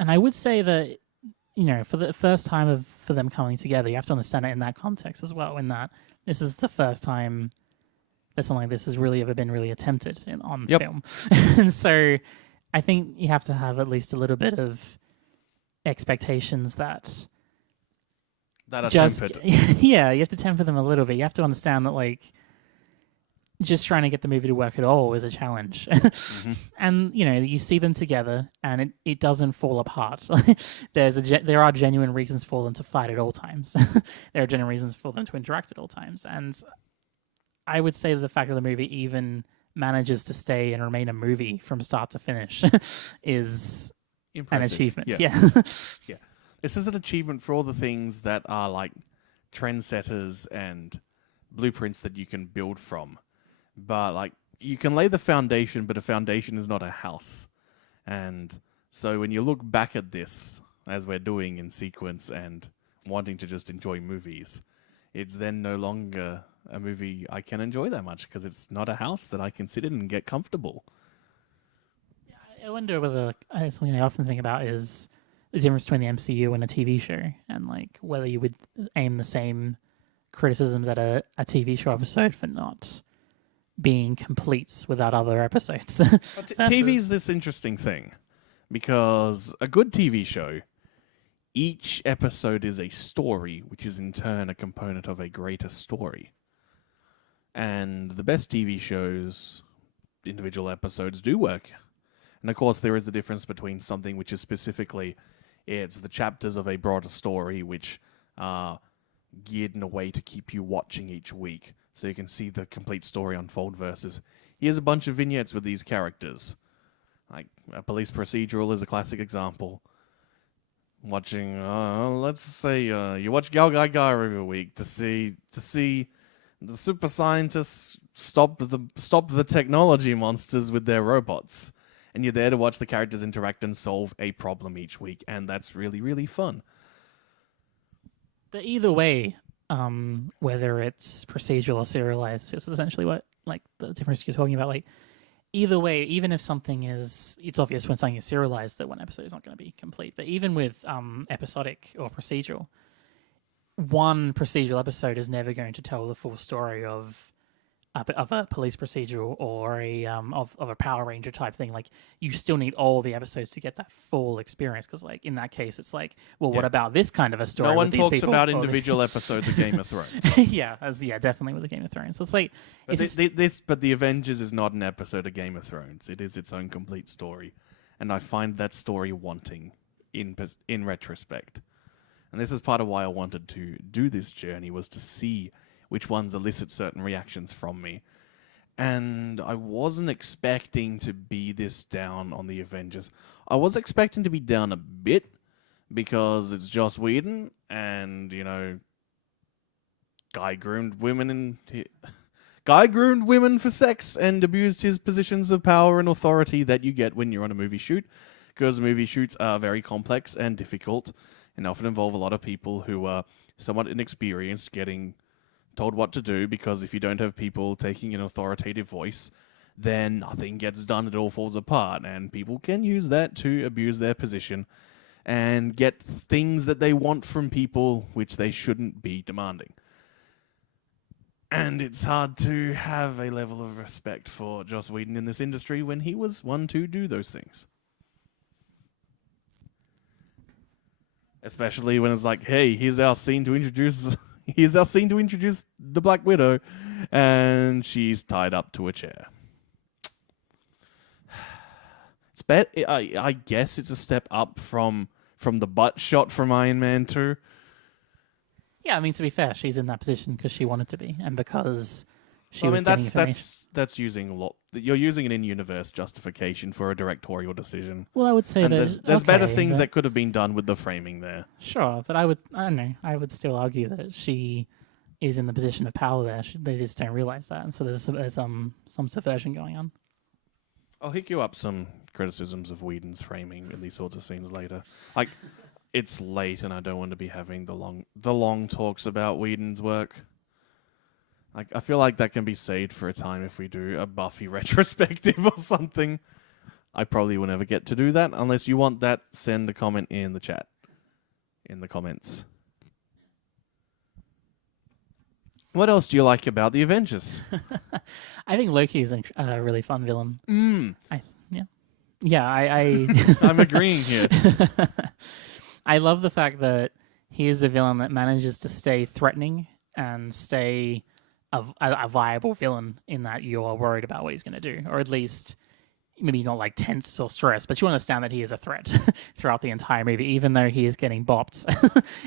I would say that, for the first time for them coming together, you have to understand it in that context as well, in that this is the first time that something like this has really ever been really attempted on film. And so I think you have to have at least a little bit of expectations that are tempered. Yeah, you have to temper them a little bit. You have to understand that, just trying to get the movie to work at all is a challenge. Mm-hmm. And, you see them together, and it doesn't fall apart. There are genuine reasons for them to fight at all times. There are genuine reasons for them to interact at all times. And I would say that the fact that the movie even manages to stay and remain a movie from start to finish is impressive. An achievement. Yeah. Yeah. This is an achievement for all the things that are trendsetters and blueprints that you can build from. But you can lay the foundation, but a foundation is not a house. And so when you look back at this, as we're doing in sequence and wanting to just enjoy movies, it's then no longer a movie I can enjoy that much because it's not a house that I can sit in and get comfortable. I wonder whether something I often think about is the difference between the MCU and a TV show, and whether you would aim the same criticisms at a TV show episode for not being complete without other episodes. TV's this interesting thing, because a good TV show, each episode is a story, which is in turn a component of a greater story. And the best TV shows, individual episodes do work. And of course, there is the difference between something which is specifically, it's the chapters of a broader story, which are geared in a way to keep you watching each week, so you can see the complete story unfold, versus here's a bunch of vignettes with these characters. Like a police procedural is a classic example. Watching, let's say, you watch Gal Gadot every week to see the super scientists stop the technology monsters with their robots. And you're there to watch the characters interact and solve a problem each week, and that's really, really fun. But either way, whether it's procedural or serialized, this is essentially what the difference you're talking about. Either way, even if something it's obvious when something is serialized that one episode is not going to be complete. But even with episodic or procedural, one procedural episode is never going to tell the full story of a police procedural or a of a Power Ranger type thing. Like you still need all the episodes to get that full experience. Because like in that case, it's like, well, what about this kind of a story? No one with these talks people about or this- individual episodes of Game of Thrones. yeah, definitely with the Game of Thrones. So it's like But it's just, but the Avengers is not an episode of Game of Thrones. It is its own complete story, and I find that story wanting in retrospect. And this is part of why I wanted to do this journey, was to see which ones elicit certain reactions from me. And I wasn't expecting to be this down on the Avengers. I was expecting to be down a bit because it's Joss Whedon, and guy groomed women for sex and abused his positions of power and authority that you get when you're on a movie shoot, because movie shoots are very complex and difficult and often involve a lot of people who are somewhat inexperienced getting told what to do, because if you don't have people taking an authoritative voice, then nothing gets done, it all falls apart, and people can use that to abuse their position and get things that they want from people which they shouldn't be demanding. And it's hard to have a level of respect for Joss Whedon in this industry when he was one to do those things. Especially when it's like, hey, here's our scene to introduce the Black Widow, and she's tied up to a chair. It's I guess it's a step up from the butt shot from Iron Man 2. yeah. I mean, to be fair, she's in that position because she wanted to be, and because she I was mean, getting information. that's using a lot. You're using an in-universe justification for a directorial decision. Well, I would say And that there's better okay, things but- that could have been done with the framing there. Sure, but I don't know. I would still argue that she is in the position of power there. They just don't realize that, and so there's some subversion going on. I'll hook you up some criticisms of Whedon's framing in these sorts of scenes later. Like, it's late and I don't want to be having the long talks about Whedon's work. Like, I feel like that can be saved for a time if we do a Buffy retrospective or something. I probably will never get to do that. Unless you want that, send a comment in the chat. In the comments. What else do you like about the Avengers? I think Loki is a really fun villain. Yeah, I'm agreeing here. I love the fact that he is a villain that manages to stay threatening and stay a viable villain, in that you're worried about what he's going to do, or at least maybe not like tense or stressed, but you understand that he is a threat throughout the entire movie, even though he is getting bopped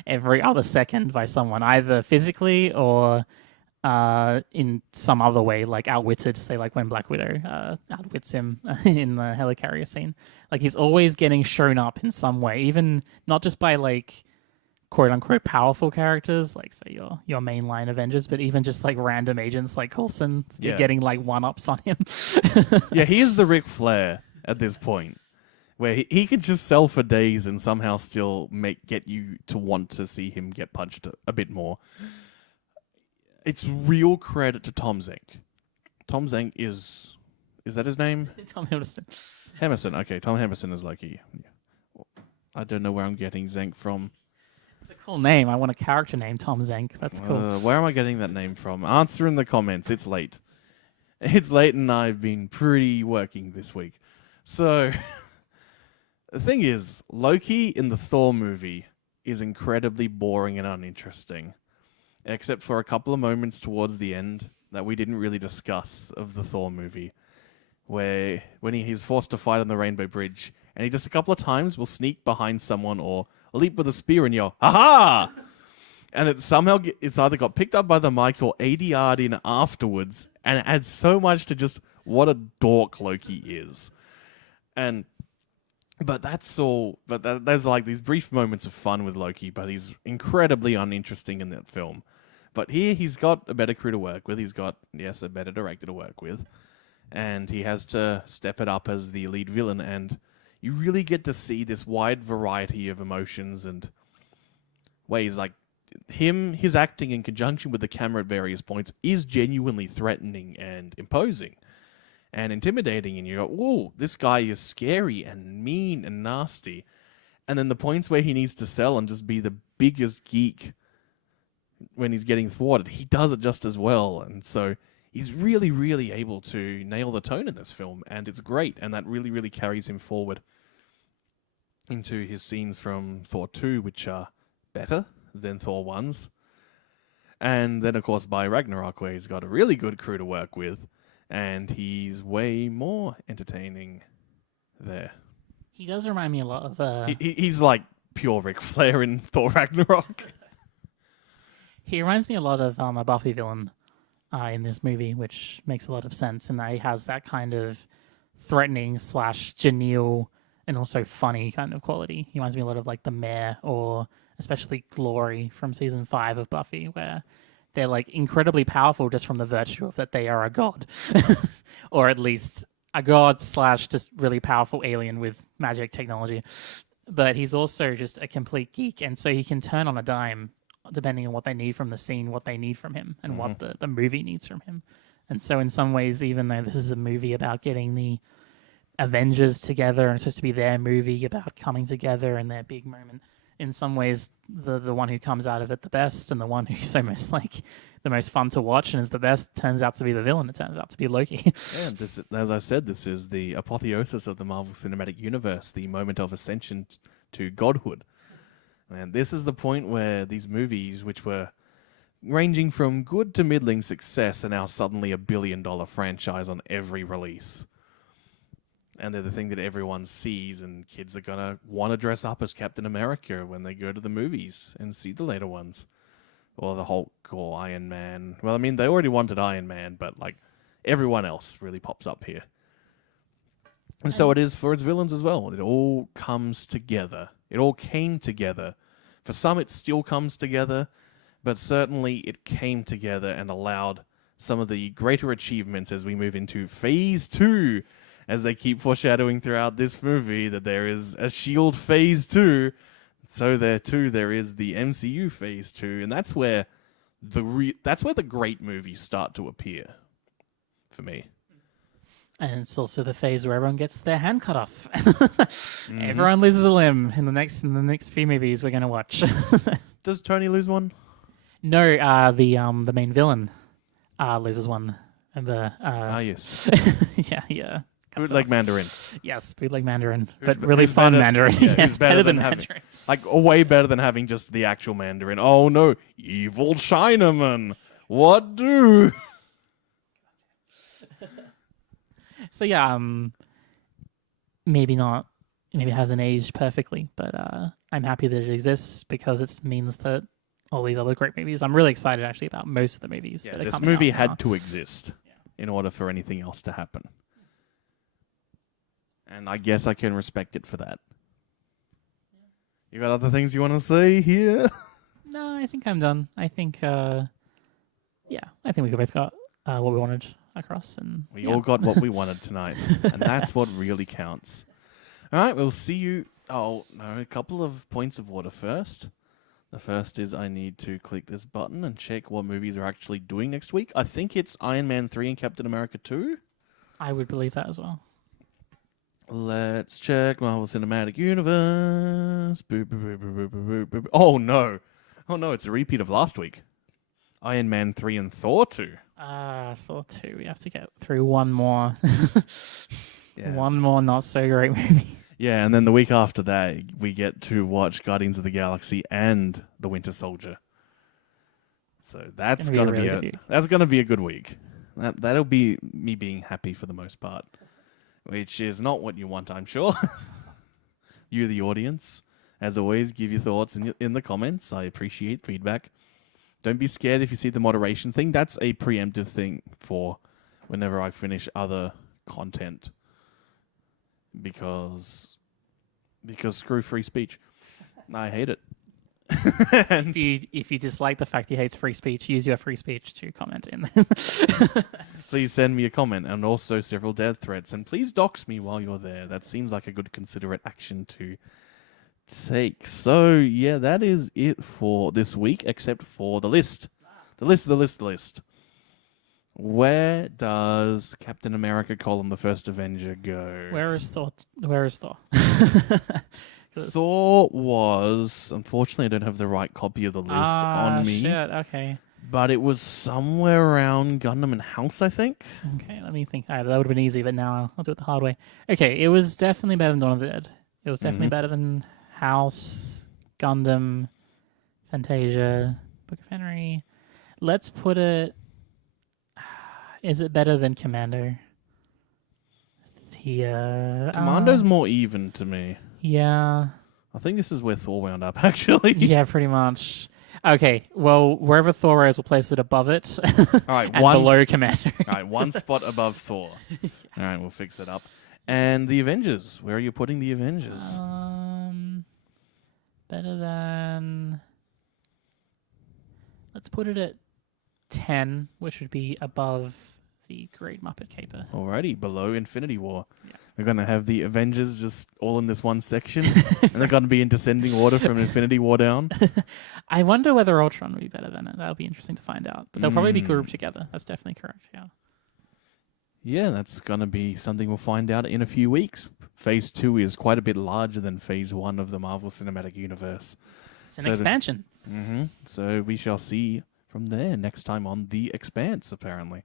every other second by someone, either physically or in some other way, like outwitted, say like when Black Widow outwits him in the helicarrier scene. Like he's always getting shown up in some way, even not just by like quote unquote powerful characters, like say your mainline Avengers, but even just like random agents like Coulson getting like one-ups on him. Yeah, he is the Ric Flair at this point, where he could just sell for days and somehow still get you to want to see him get punched a bit more. It's real credit to Tom Zenk. Tom Zenk is that his name? Tom Hiddleston. Hemerson. Okay, Tom Hemerson is Loki. I don't know where I'm getting Zenk from. It's a cool name. I want a character named Tom Zenk. That's cool. Where am I getting that name from? Answer in the comments. It's late. It's late and I've been pretty working this week. So, the thing is, Loki in the Thor movie is incredibly boring and uninteresting. Except for a couple of moments towards the end that we didn't really discuss of the Thor movie. Where when he's forced to fight on the Rainbow Bridge, and he just a couple of times will sneak behind someone or leap with a spear and yell, "Aha!" And it's either got picked up by the mics or ADR'd in afterwards, and it adds so much to just what a dork Loki is. But that's all. But there's like these brief moments of fun with Loki, but he's incredibly uninteresting in that film. But here he's got a better crew to work with. He's got, yes, a better director to work with. And he has to step it up as the lead villain, and you really get to see this wide variety of emotions and ways. Like his acting in conjunction with the camera at various points is genuinely threatening and imposing and intimidating, and you go, "Whoa, this guy is scary and mean and nasty." And then the points where he needs to sell and just be the biggest geek when he's getting thwarted, he does it just as well. And so he's really, really able to nail the tone in this film, and it's great. And that really, really carries him forward into his scenes from Thor 2, which are better than Thor 1's. And then, of course, by Ragnarok, where he's got a really good crew to work with, and he's way more entertaining there. He does remind me a lot of... He's like pure Ric Flair in Thor Ragnarok. He reminds me a lot of a Buffy villain in this movie, which makes a lot of sense, and that he has that kind of threatening / genial and also funny kind of quality. He reminds me a lot of like the Mayor, or especially Glory from season 5 of Buffy, where they're like incredibly powerful just from the virtue of that they are a god, or at least a god / just really powerful alien with magic technology. But he's also just a complete geek, and so he can turn on a dime depending on what they need from the scene, what they need from him, and what the movie needs from him. And so in some ways, even though this is a movie about getting the Avengers together, and it's supposed to be their movie about coming together and their big moment, in some ways, the one who comes out of it the best, and the one who's almost like the most fun to watch and is the best, turns out to be the villain. It turns out to be Loki. Yeah, this, as I said, this is the apotheosis of the Marvel Cinematic Universe, the moment of ascension to godhood. And this is the point where these movies, which were ranging from good to middling success, are now suddenly $1 billion franchise on every release. And they're the thing that everyone sees, and kids are going to want to dress up as Captain America when they go to the movies and see the later ones. Or the Hulk or Iron Man. Well, I mean, they already wanted Iron Man, but like everyone else really pops up here. And so it is for its villains as well. It all comes together. It all came together. For some, it still comes together, but certainly it came together and allowed some of the greater achievements as we move into Phase 2, as they keep foreshadowing throughout this movie that there is a S.H.I.E.L.D. Phase 2. So there too, there is the MCU Phase 2, and that's where the great movies start to appear for me. And it's also the phase where everyone gets their hand cut off. Everyone loses a limb in the next few movies we're going to watch. Does Tony lose one? No, the main villain loses one. Remember? Yes. yeah. Bootleg Mandarin. Yes, bootleg Mandarin, but really fun Mandarin. Yeah, yes, better than Mandarin. Like, way better than having just the actual Mandarin. Oh no, evil Chinaman. What do? So yeah, maybe it hasn't aged perfectly, but I'm happy that it exists because it means that all these other great movies. I'm really excited actually about most of the movies that are coming out. This movie now. had to exist in order for anything else to happen. And I guess I can respect it for that. You got other things you want to say here? No, I think I'm done. I think, I think we both got what we wanted across, and we all got what we wanted tonight, and that's what really counts. All right, we'll see you. Oh no, a couple of points of order first. The first is I need to click this button and check what movies are actually doing next week. I think it's Iron Man 3 and Captain America 2. I would believe that as well. Let's check Marvel Cinematic Universe. Boop, boop, boop, boop, boop, boop, boop. Oh no, it's a repeat of last week. Iron Man 3 and Thor 2. Thor 2. We have to get through one more. Yes. One more not so great movie. Yeah, and then the week after that, we get to watch Guardians of the Galaxy and The Winter Soldier. So that's gonna be a good week. That'll be me being happy for the most part, which is not what you want, I'm sure. You, the audience, as always, give your thoughts in the comments. I appreciate feedback. Don't be scared if you see the moderation thing. That's a preemptive thing for whenever I finish other content. Because screw free speech. I hate it. If you dislike the fact he hates free speech, use your free speech to comment in. Please send me a comment and also several death threats. And please dox me while you're there. That seems like a good considerate action to take. So, yeah, that is it for this week, except for the list. The list. Where does Captain America: the First Avenger go? Where is Thor? Thor was, unfortunately, I don't have the right copy of the list on me, Shit. Okay. but it was somewhere around Gundam and House, I think. Okay. Let me think. That would have been easy, but now I'll do it the hard way. Okay. It was definitely better than Dawn of the Dead. It was definitely better than House, Gundam, Fantasia, Book of Henry. Let's put it. Is it better than Commando? Yeah. Commando's more even to me. Yeah. I think this is where Thor wound up, actually. Yeah, pretty much. Okay, well, wherever Thor is, we'll place it above it. All right, and below Commander. All right, one spot above Thor. All right, we'll fix it up. And the Avengers. Where are you putting the Avengers? Better than. Let's put it at 10, which would be above the Great Muppet Caper. Alrighty, below Infinity War. Yeah. We're going to have the Avengers just all in this one section. And they're going to be in descending order from Infinity War down. I wonder whether Ultron would be better than it. That'll be interesting to find out. But they'll probably be grouped together. That's definitely correct, yeah. Yeah, that's going to be something we'll find out in a few weeks. Phase 2 is quite a bit larger than Phase 1 of the Marvel Cinematic Universe. It's an expansion. So we shall see from there next time on The Expanse, apparently.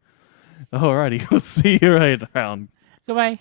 Alrighty, we'll see you right around. Goodbye.